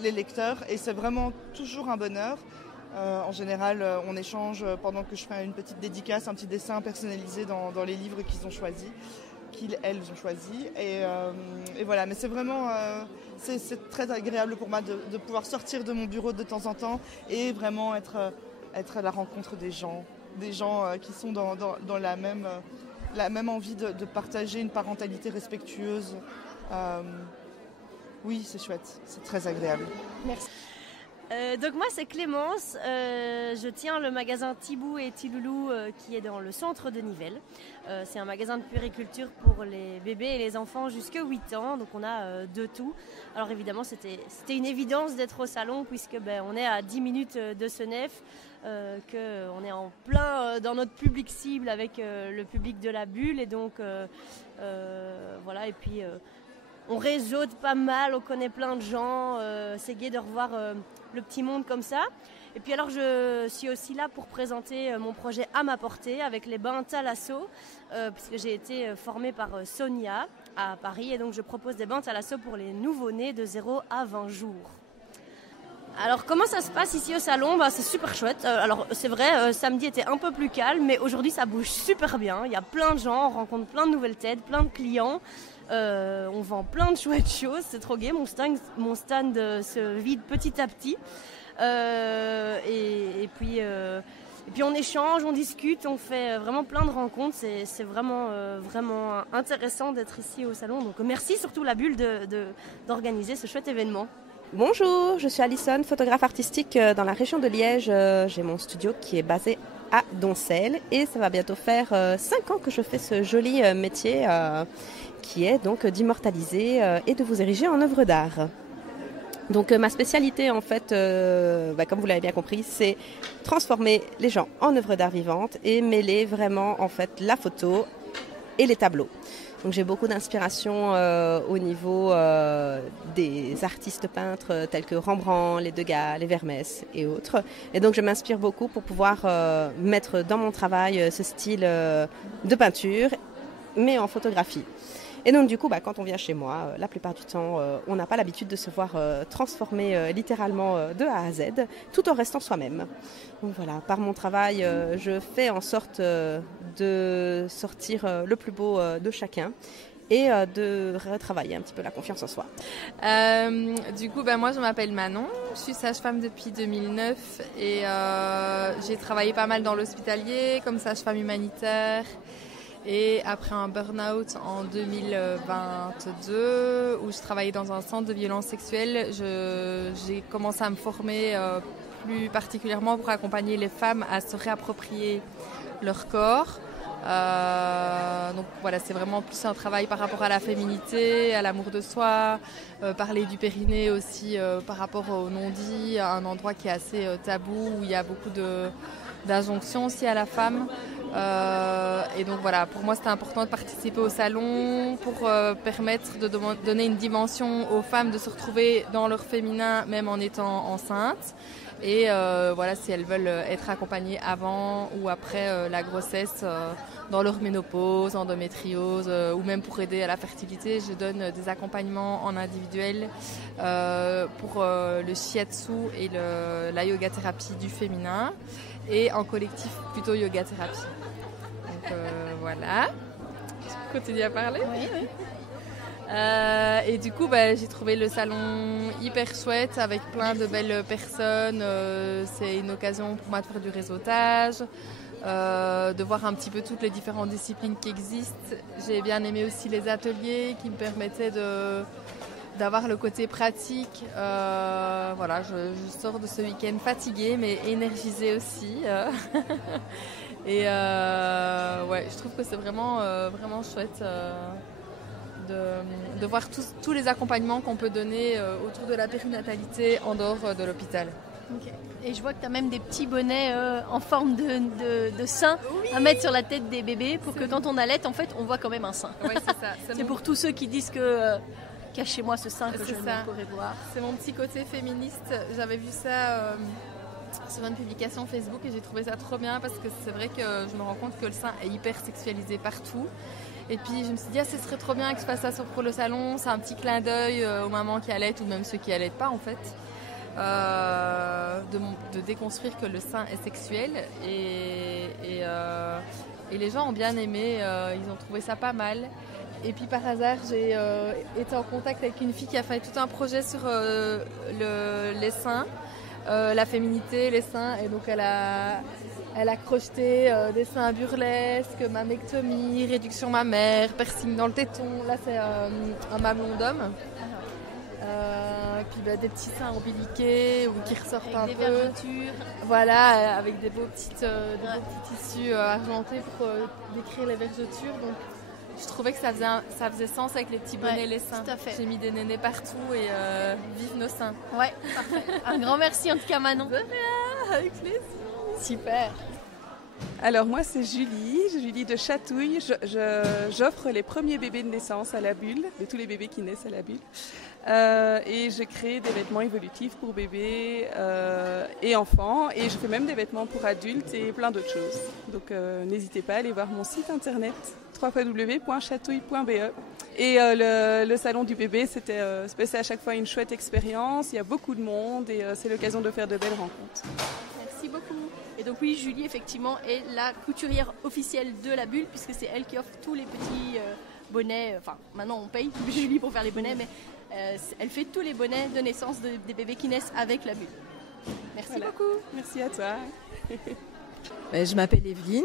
les lecteurs, et c'est vraiment toujours un bonheur. En général, on échange pendant que je fais une petite dédicace, un petit dessin personnalisé dans les livres qu'ils ont choisis, elles ont choisi. Et voilà, mais c'est vraiment c'est très agréable pour moi de pouvoir sortir de mon bureau de temps en temps et vraiment être à la rencontre des gens qui sont dans la même envie de partager une parentalité respectueuse. oui, c'est chouette, c'est très agréable. Merci. Donc moi c'est Clémence, je tiens le magasin Tibou et Tiloulou qui est dans le centre de Nivelles. C'est un magasin de puériculture pour les bébés et les enfants jusqu'à 8 ans, donc on a de tout. Alors évidemment c'était une évidence d'être au salon puisque on est à 10 minutes de Senef, qu'on est en plein dans notre public cible avec le public de la bulle et donc voilà et puis... on réseaute pas mal, on connaît plein de gens, c'est gai de revoir le petit monde comme ça. Et puis alors je suis aussi là pour présenter mon projet à ma portée avec les bains Thalasso, puisque j'ai été formée par Sonia à Paris et donc je propose des bains Thalasso pour les nouveau-nés de 0 à 20 jours. Alors comment ça se passe ici au salon ? C'est super chouette. Alors c'est vrai, samedi était un peu plus calme, mais aujourd'hui ça bouge super bien. Il y a plein de gens, on rencontre plein de nouvelles têtes, plein de clients. On vend plein de chouettes choses, c'est trop gai. Mon stand se vide petit à petit. Et puis on échange, on discute, on fait vraiment plein de rencontres. C'est vraiment intéressant d'être ici au salon. Donc merci surtout la bulle d'organiser ce chouette événement. Bonjour, je suis Alison, photographe artistique dans la région de Liège. J'ai mon studio qui est basé à Doncel et ça va bientôt faire 5 ans que je fais ce joli métier qui est donc d'immortaliser et de vous ériger en œuvre d'art. Donc ma spécialité en fait, comme vous l'avez bien compris, c'est transformer les gens en œuvre d'art vivante et mêler vraiment en fait la photo et les tableaux. Donc j'ai beaucoup d'inspiration au niveau des artistes peintres tels que Rembrandt, les Degas, les Vermès et autres. Et donc je m'inspire beaucoup pour pouvoir mettre dans mon travail ce style de peinture, mais en photographie. Et donc du coup, quand on vient chez moi, la plupart du temps, on n'a pas l'habitude de se voir transformer littéralement de A à Z, tout en restant soi-même. Donc voilà, par mon travail, je fais en sorte de sortir le plus beau de chacun et de retravailler un petit peu la confiance en soi. Du coup, moi je m'appelle Manon, je suis sage-femme depuis 2009 et j'ai travaillé pas mal dans l'hospitalier comme sage-femme humanitaire. Et après un burn-out en 2022, où je travaillais dans un centre de violence sexuelle, j'ai commencé à me former plus particulièrement pour accompagner les femmes à se réapproprier leur corps. Donc voilà, c'est vraiment plus un travail par rapport à la féminité, à l'amour de soi, parler du périnée aussi par rapport au non-dit, un endroit qui est assez tabou, où il y a beaucoup d'injonctions aussi à la femme. Et donc voilà, pour moi c'était important de participer au salon pour permettre de donner une dimension aux femmes de se retrouver dans leur féminin même en étant enceintes. Et voilà, si elles veulent être accompagnées avant ou après la grossesse, dans leur ménopause, endométriose ou même pour aider à la fertilité, je donne des accompagnements en individuel pour le shiatsu et la yoga thérapie du féminin et en collectif plutôt yoga thérapie. Donc voilà, je continue à parler. Oui. Et du coup, j'ai trouvé le salon hyper chouette avec plein de belles personnes. C'est une occasion pour moi de faire du réseautage, de voir un petit peu toutes les différentes disciplines qui existent. J'ai bien aimé aussi les ateliers qui me permettaient d'avoir le côté pratique. Voilà, je sors de ce week-end fatiguée mais énergisée aussi. Et ouais, je trouve que c'est vraiment chouette. De voir tous les accompagnements qu'on peut donner autour de la périnatalité en dehors de l'hôpital. Okay. Et je vois que tu as même des petits bonnets en forme de sein à mettre sur la tête des bébés pour que quand on allaite, en fait, on voit quand même un sein. Oui, c'est ça. C'est pour tous ceux qui disent que cachez-moi ce sein que je ne pourrais voir. C'est mon petit côté féministe. J'avais vu ça sur une publication Facebook et j'ai trouvé ça trop bien parce que c'est vrai que je me rends compte que le sein est hyper sexualisé partout. Et puis je me suis dit, ce serait trop bien que je fasse ça pour le salon. C'est un petit clin d'œil aux mamans qui allaitent ou même ceux qui allaitent pas en fait. De déconstruire que le sein est sexuel. Et les gens ont bien aimé, ils ont trouvé ça pas mal. Et puis par hasard, j'ai été en contact avec une fille qui a fait tout un projet sur les seins, la féminité, les seins. Et donc elle a crocheté des seins burlesques, mammectomie, réduction mammaire, piercing dans le téton. Là, c'est un mamelon d'homme. Puis des petits seins ombiliqués ou qui ressortent un peu. Avec des vergetures. Voilà, avec des beaux petits tissus argentés pour décrire les vergetures. Donc, je trouvais que ça faisait sens avec les petits bonnets et les seins. Tout à fait. J'ai mis des nénés partout et vive nos seins. Ouais, parfait. Un grand merci en tout cas Manon. De rien, avec plaisir. Super. Alors moi c'est Julie de Chatouille. J'offre les premiers bébés de naissance à la bulle, de tous les bébés qui naissent à la bulle. Et je crée des vêtements évolutifs pour bébés et enfants. Et je fais même des vêtements pour adultes et plein d'autres choses. Donc n'hésitez pas à aller voir mon site internet www.chatouille.be. Et le salon du bébé, c'est à chaque fois une chouette expérience. Il y a beaucoup de monde et c'est l'occasion de faire de belles rencontres. Merci beaucoup. Et donc oui, Julie effectivement est la couturière officielle de la bulle puisque c'est elle qui offre tous les petits bonnets. Enfin, maintenant on paye Julie pour faire les bonnets, mais elle fait tous les bonnets de naissance des bébés qui naissent avec la bulle. Merci beaucoup. Merci à toi. Je m'appelle Evelyne,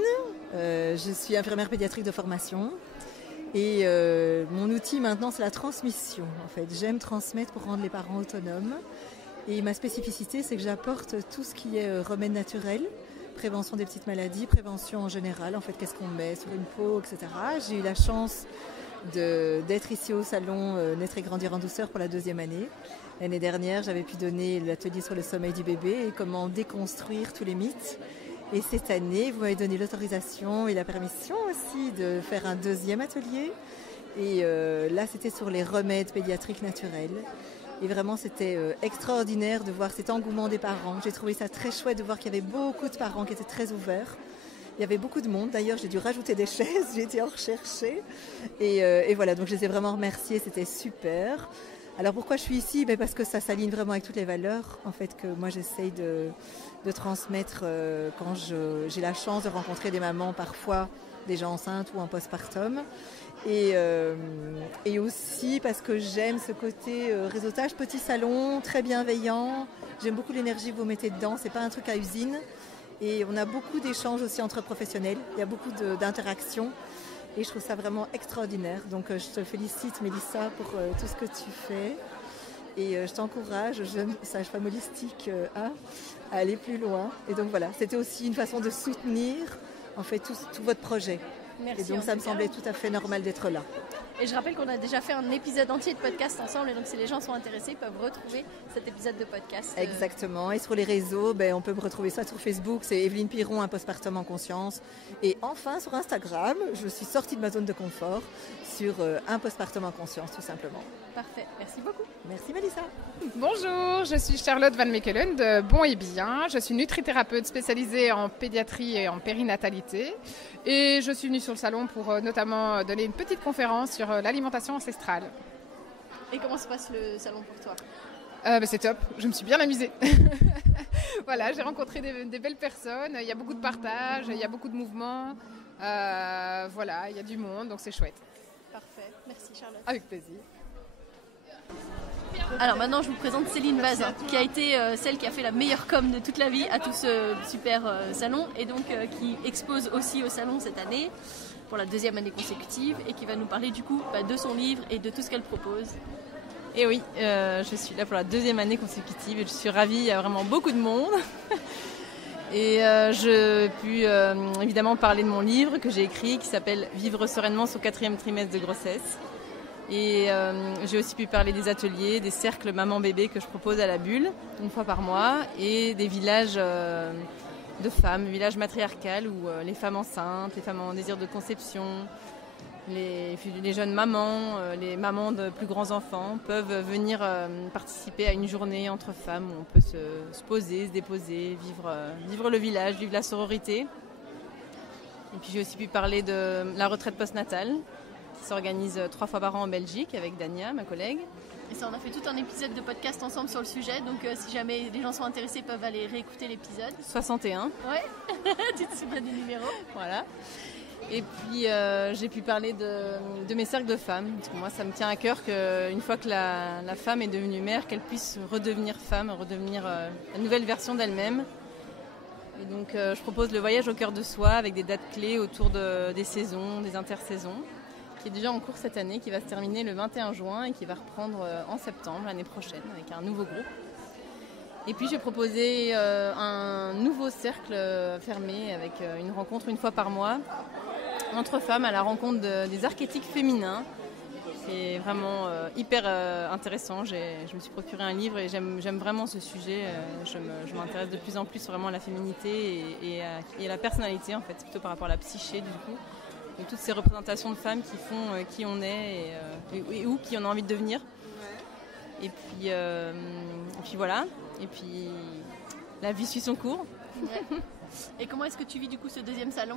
je suis infirmière pédiatrique de formation et mon outil maintenant c'est la transmission. En fait, j'aime transmettre pour rendre les parents autonomes. Et ma spécificité, c'est que j'apporte tout ce qui est remède naturel, prévention des petites maladies, prévention en général, en fait, qu'est-ce qu'on met sur une peau, etc. J'ai eu la chance d'être ici au salon Naître et grandir en douceur pour la 2e année. L'année dernière, j'avais pu donner l'atelier sur le sommeil du bébé et comment déconstruire tous les mythes. Et cette année, vous m'avez donné l'autorisation et la permission aussi de faire un 2e atelier. Et là, c'était sur les remèdes pédiatriques naturels. Et vraiment, c'était extraordinaire de voir cet engouement des parents. J'ai trouvé ça très chouette de voir qu'il y avait beaucoup de parents qui étaient très ouverts. Il y avait beaucoup de monde. D'ailleurs, j'ai dû rajouter des chaises. J'ai été en rechercher. Et voilà, donc je les ai vraiment remerciés. C'était super. Alors pourquoi je suis ici ? Parce que ça s'aligne vraiment avec toutes les valeurs en fait, que moi j'essaye de transmettre quand j'ai la chance de rencontrer des mamans, parfois déjà enceintes ou en postpartum. Et aussi parce que j'aime ce côté réseautage, petit salon, très bienveillant. J'aime beaucoup l'énergie que vous mettez dedans, c'est pas un truc à usine. Et on a beaucoup d'échanges aussi entre professionnels, il y a beaucoup d'interactions. Et je trouve ça vraiment extraordinaire. Donc je te félicite Mélissa pour tout ce que tu fais. Et je t'encourage, jeune sage-femme holistique, à aller plus loin. Et donc voilà, c'était aussi une façon de soutenir en fait tout votre projet. Merci. Et donc ça me semblait tout à fait normal d'être là. Et je rappelle qu'on a déjà fait un épisode entier de podcast ensemble, et donc si les gens sont intéressés, ils peuvent retrouver cet épisode de podcast. Exactement, et sur les réseaux, on peut me retrouver ça sur Facebook, c'est Evelyne Piron, un postpartum en conscience. Et enfin sur Instagram, je suis sortie de ma zone de confort sur un postpartum en conscience tout simplement. Parfait, merci beaucoup. Merci Mélissa. Bonjour, je suis Charlotte Van Mekelen de Bon et Bien. Je suis nutrithérapeute spécialisée en pédiatrie et en périnatalité. Et je suis venue sur le salon pour notamment donner une petite conférence sur l'alimentation ancestrale. Et comment se passe le salon pour toi ? C'est top, je me suis bien amusée. Voilà, j'ai rencontré des belles personnes, il y a beaucoup de partage, il y a beaucoup de mouvements. Voilà, il y a du monde, donc c'est chouette. Parfait, merci Charlotte. Avec plaisir. Alors maintenant je vous présente Céline Bazin, qui a été celle qui a fait la meilleure com de toute la vie à tout ce super salon, et donc qui expose aussi au salon cette année pour la 2e année consécutive, et qui va nous parler du coup de son livre et de tout ce qu'elle propose. Et oui, je suis là pour la 2e année consécutive et je suis ravie, il y a vraiment beaucoup de monde. Et je puis évidemment parler de mon livre que j'ai écrit qui s'appelle « Vivre sereinement son 4e trimestre de grossesse ». Et j'ai aussi pu parler des ateliers, des cercles maman-bébé que je propose à la Bulle, une fois par mois, et des villages de femmes, villages matriarcales où les femmes enceintes, les femmes en désir de conception, les jeunes mamans, les mamans de plus grands enfants peuvent venir participer à une journée entre femmes où on peut se poser, se déposer, vivre le village, vivre la sororité. Et puis j'ai aussi pu parler de la retraite postnatale qui s'organise 3 fois par an en Belgique avec Dania, ma collègue. Et ça, on a fait tout un épisode de podcast ensemble sur le sujet, donc si jamais les gens sont intéressés, ils peuvent aller réécouter l'épisode. 61. Ouais, tu te souviens du numéro. Voilà. Et puis j'ai pu parler de mes cercles de femmes, parce que moi ça me tient à cœur qu'une fois que la femme est devenue mère, qu'elle puisse redevenir femme, redevenir une nouvelle version d'elle-même. Et donc je propose le voyage au cœur de soi avec des dates clés autour des saisons, des intersaisons, qui est déjà en cours cette année, qui va se terminer le 21 juin et qui va reprendre en septembre l'année prochaine avec un nouveau groupe. Et puis j'ai proposé un nouveau cercle fermé avec une rencontre une fois par mois entre femmes à la rencontre des archétypes féminins. C'est vraiment hyper intéressant. Je me suis procuré un livre et j'aime vraiment ce sujet. Je m'intéresse de plus en plus vraiment à la féminité et à la personnalité, en fait, plutôt par rapport à la psyché du coup. Donc, toutes ces représentations de femmes qui font qui on est et où qui on a envie de devenir. Et puis voilà. Et puis la vie suit son cours. Ouais. Et comment est-ce que tu vis du coup ce deuxième salon ?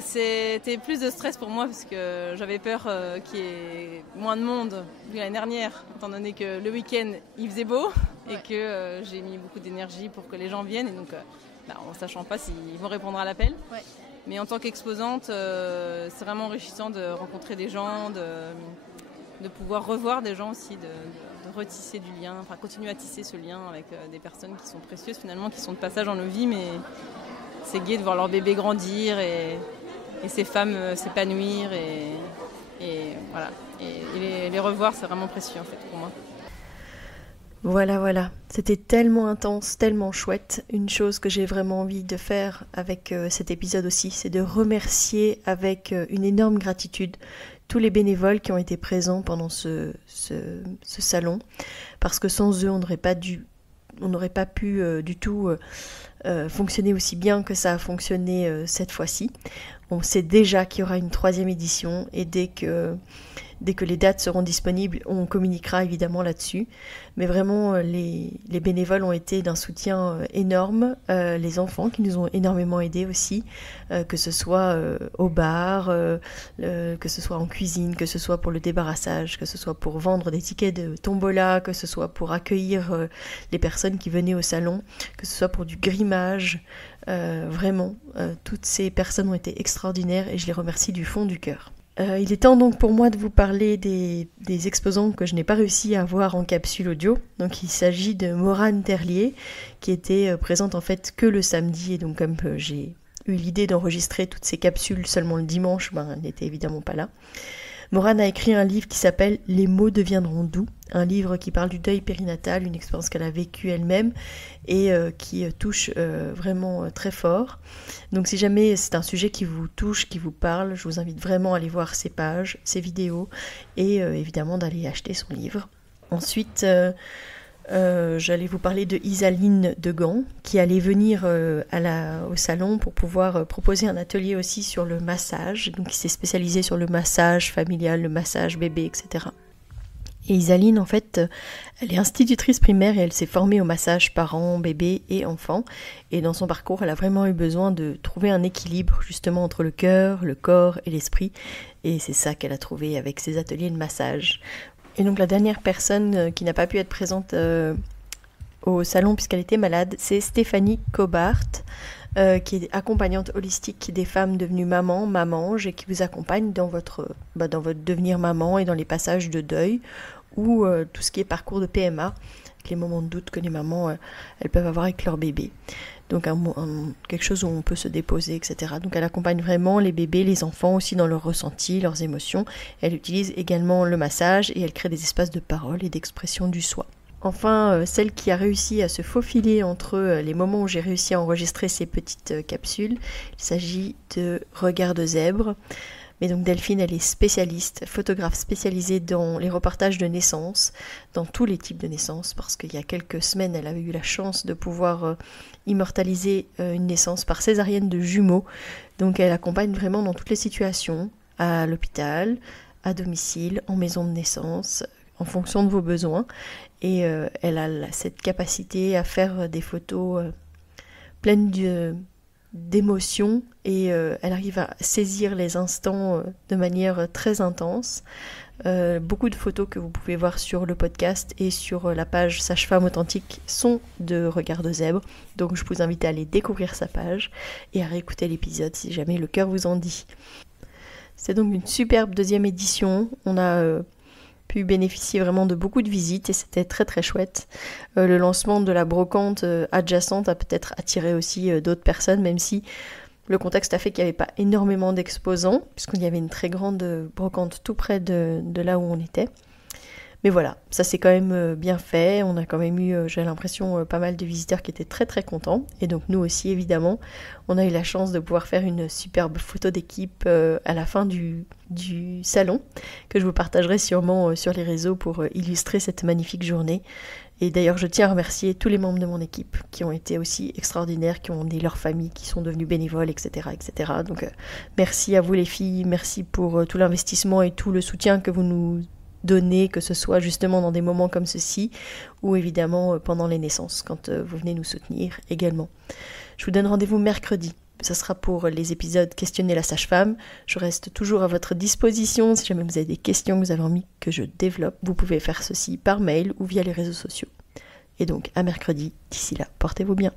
C'était plus de stress pour moi parce que j'avais peur qu'il y ait moins de monde que l'année dernière, étant donné que le week-end il faisait beau et que j'ai mis beaucoup d'énergie pour que les gens viennent et donc en sachant pas s'ils vont répondre à l'appel. Ouais. Mais en tant qu'exposante, c'est vraiment enrichissant de rencontrer des gens, de pouvoir revoir des gens aussi, de retisser du lien, enfin continuer à tisser ce lien avec des personnes qui sont précieuses finalement, qui sont de passage dans nos vies, mais c'est gai de voir leur bébé grandir et ces femmes s'épanouir et voilà. Et les revoir, c'est vraiment précieux en fait pour moi. Voilà, c'était tellement intense, tellement chouette. Une chose que j'ai vraiment envie de faire avec cet épisode aussi, c'est de remercier avec une énorme gratitude tous les bénévoles qui ont été présents pendant ce salon, parce que sans eux, on n'aurait pas pu du tout fonctionner aussi bien que ça a fonctionné cette fois-ci. On sait déjà qu'il y aura une 3e édition et dès que les dates seront disponibles, on communiquera évidemment là-dessus. Mais vraiment, les bénévoles ont été d'un soutien énorme. Les enfants qui nous ont énormément aidés aussi, que ce soit au bar, que ce soit en cuisine, que ce soit pour le débarrassage, que ce soit pour vendre des tickets de tombola, que ce soit pour accueillir les personnes qui venaient au salon, que ce soit pour du grimage. Vraiment, toutes ces personnes ont été extraordinaires et je les remercie du fond du cœur. Il est temps donc pour moi de vous parler des exposants que je n'ai pas réussi à voir en capsule audio. Donc il s'agit de Morane Terlier qui était présente en fait que le samedi et donc comme j'ai eu l'idée d'enregistrer toutes ces capsules seulement le dimanche, elle n'était évidemment pas là. Morane a écrit un livre qui s'appelle « Les mots deviendront doux », un livre qui parle du deuil périnatal, une expérience qu'elle a vécue elle-même et qui touche vraiment très fort. Donc si jamais c'est un sujet qui vous touche, qui vous parle, je vous invite vraiment à aller voir ses pages, ses vidéos et évidemment d'aller acheter son livre. Ensuite, j'allais vous parler de Isaline de Gand qui allait venir au salon pour pouvoir proposer un atelier aussi sur le massage, donc qui s'est spécialisée sur le massage familial, le massage bébé, etc. Et Isaline, en fait, elle est institutrice primaire et elle s'est formée au massage parents, bébés et enfants. Et dans son parcours, elle a vraiment eu besoin de trouver un équilibre justement entre le cœur, le corps et l'esprit. Et c'est ça qu'elle a trouvé avec ses ateliers de massage. Et donc la dernière personne qui n'a pas pu être présente au salon puisqu'elle était malade, c'est Stéphanie Cobart, qui est accompagnante holistique des femmes devenues mamanges et qui vous accompagne dans votre devenir maman et dans les passages de deuil ou tout ce qui est parcours de PMA, les moments de doute que les mamans elles peuvent avoir avec leur bébé. Donc quelque chose où on peut se déposer, etc. Donc elle accompagne vraiment les bébés, les enfants aussi dans leurs ressentis, leurs émotions. Elle utilise également le massage et elle crée des espaces de parole et d'expression du soi. Enfin, celle qui a réussi à se faufiler entre les moments où j'ai réussi à enregistrer ces petites capsules, il s'agit de Regard de zèbre. Mais donc Delphine, elle est spécialiste, photographe spécialisée dans les reportages de naissance, dans tous les types de naissance, parce qu'il y a quelques semaines, elle avait eu la chance de pouvoir immortaliser une naissance par césarienne de jumeaux. Donc elle accompagne vraiment dans toutes les situations, à l'hôpital, à domicile, en maison de naissance, en fonction de vos besoins. Et elle a cette capacité à faire des photos pleines d'émotions et elle arrive à saisir les instants de manière très intense. Beaucoup de photos que vous pouvez voir sur le podcast et sur la page Sage-Femme Authentique sont de Regard de zèbre. Donc je vous invite à aller découvrir sa page et à réécouter l'épisode si jamais le cœur vous en dit. C'est donc une superbe 2e édition. On a pu bénéficier vraiment de beaucoup de visites et c'était très très chouette. Le lancement de la brocante adjacente a peut-être attiré aussi d'autres personnes, même si Le contexte a fait qu'il n'y avait pas énormément d'exposants, puisqu'il y avait une très grande brocante tout près de là où on était. Mais voilà, ça c'est quand même bien fait. On a quand même eu, j'ai l'impression, pas mal de visiteurs qui étaient très très contents. Et donc nous aussi, évidemment, on a eu la chance de pouvoir faire une superbe photo d'équipe à la fin du salon, que je vous partagerai sûrement sur les réseaux pour illustrer cette magnifique journée. Et d'ailleurs, je tiens à remercier tous les membres de mon équipe qui ont été aussi extraordinaires, qui ont emmené leur famille, qui sont devenus bénévoles, etc. etc. Donc merci à vous les filles, merci pour tout l'investissement et tout le soutien que vous nous donnez, que ce soit justement dans des moments comme ceci, ou évidemment pendant les naissances, quand vous venez nous soutenir également. Je vous donne rendez-vous mercredi. Ce sera pour les épisodes Questionner la sage-femme. Je reste toujours à votre disposition. Si jamais vous avez des questions que vous avez envie que je développe, vous pouvez faire ceci par mail ou via les réseaux sociaux. Et donc, à mercredi. D'ici là, portez-vous bien.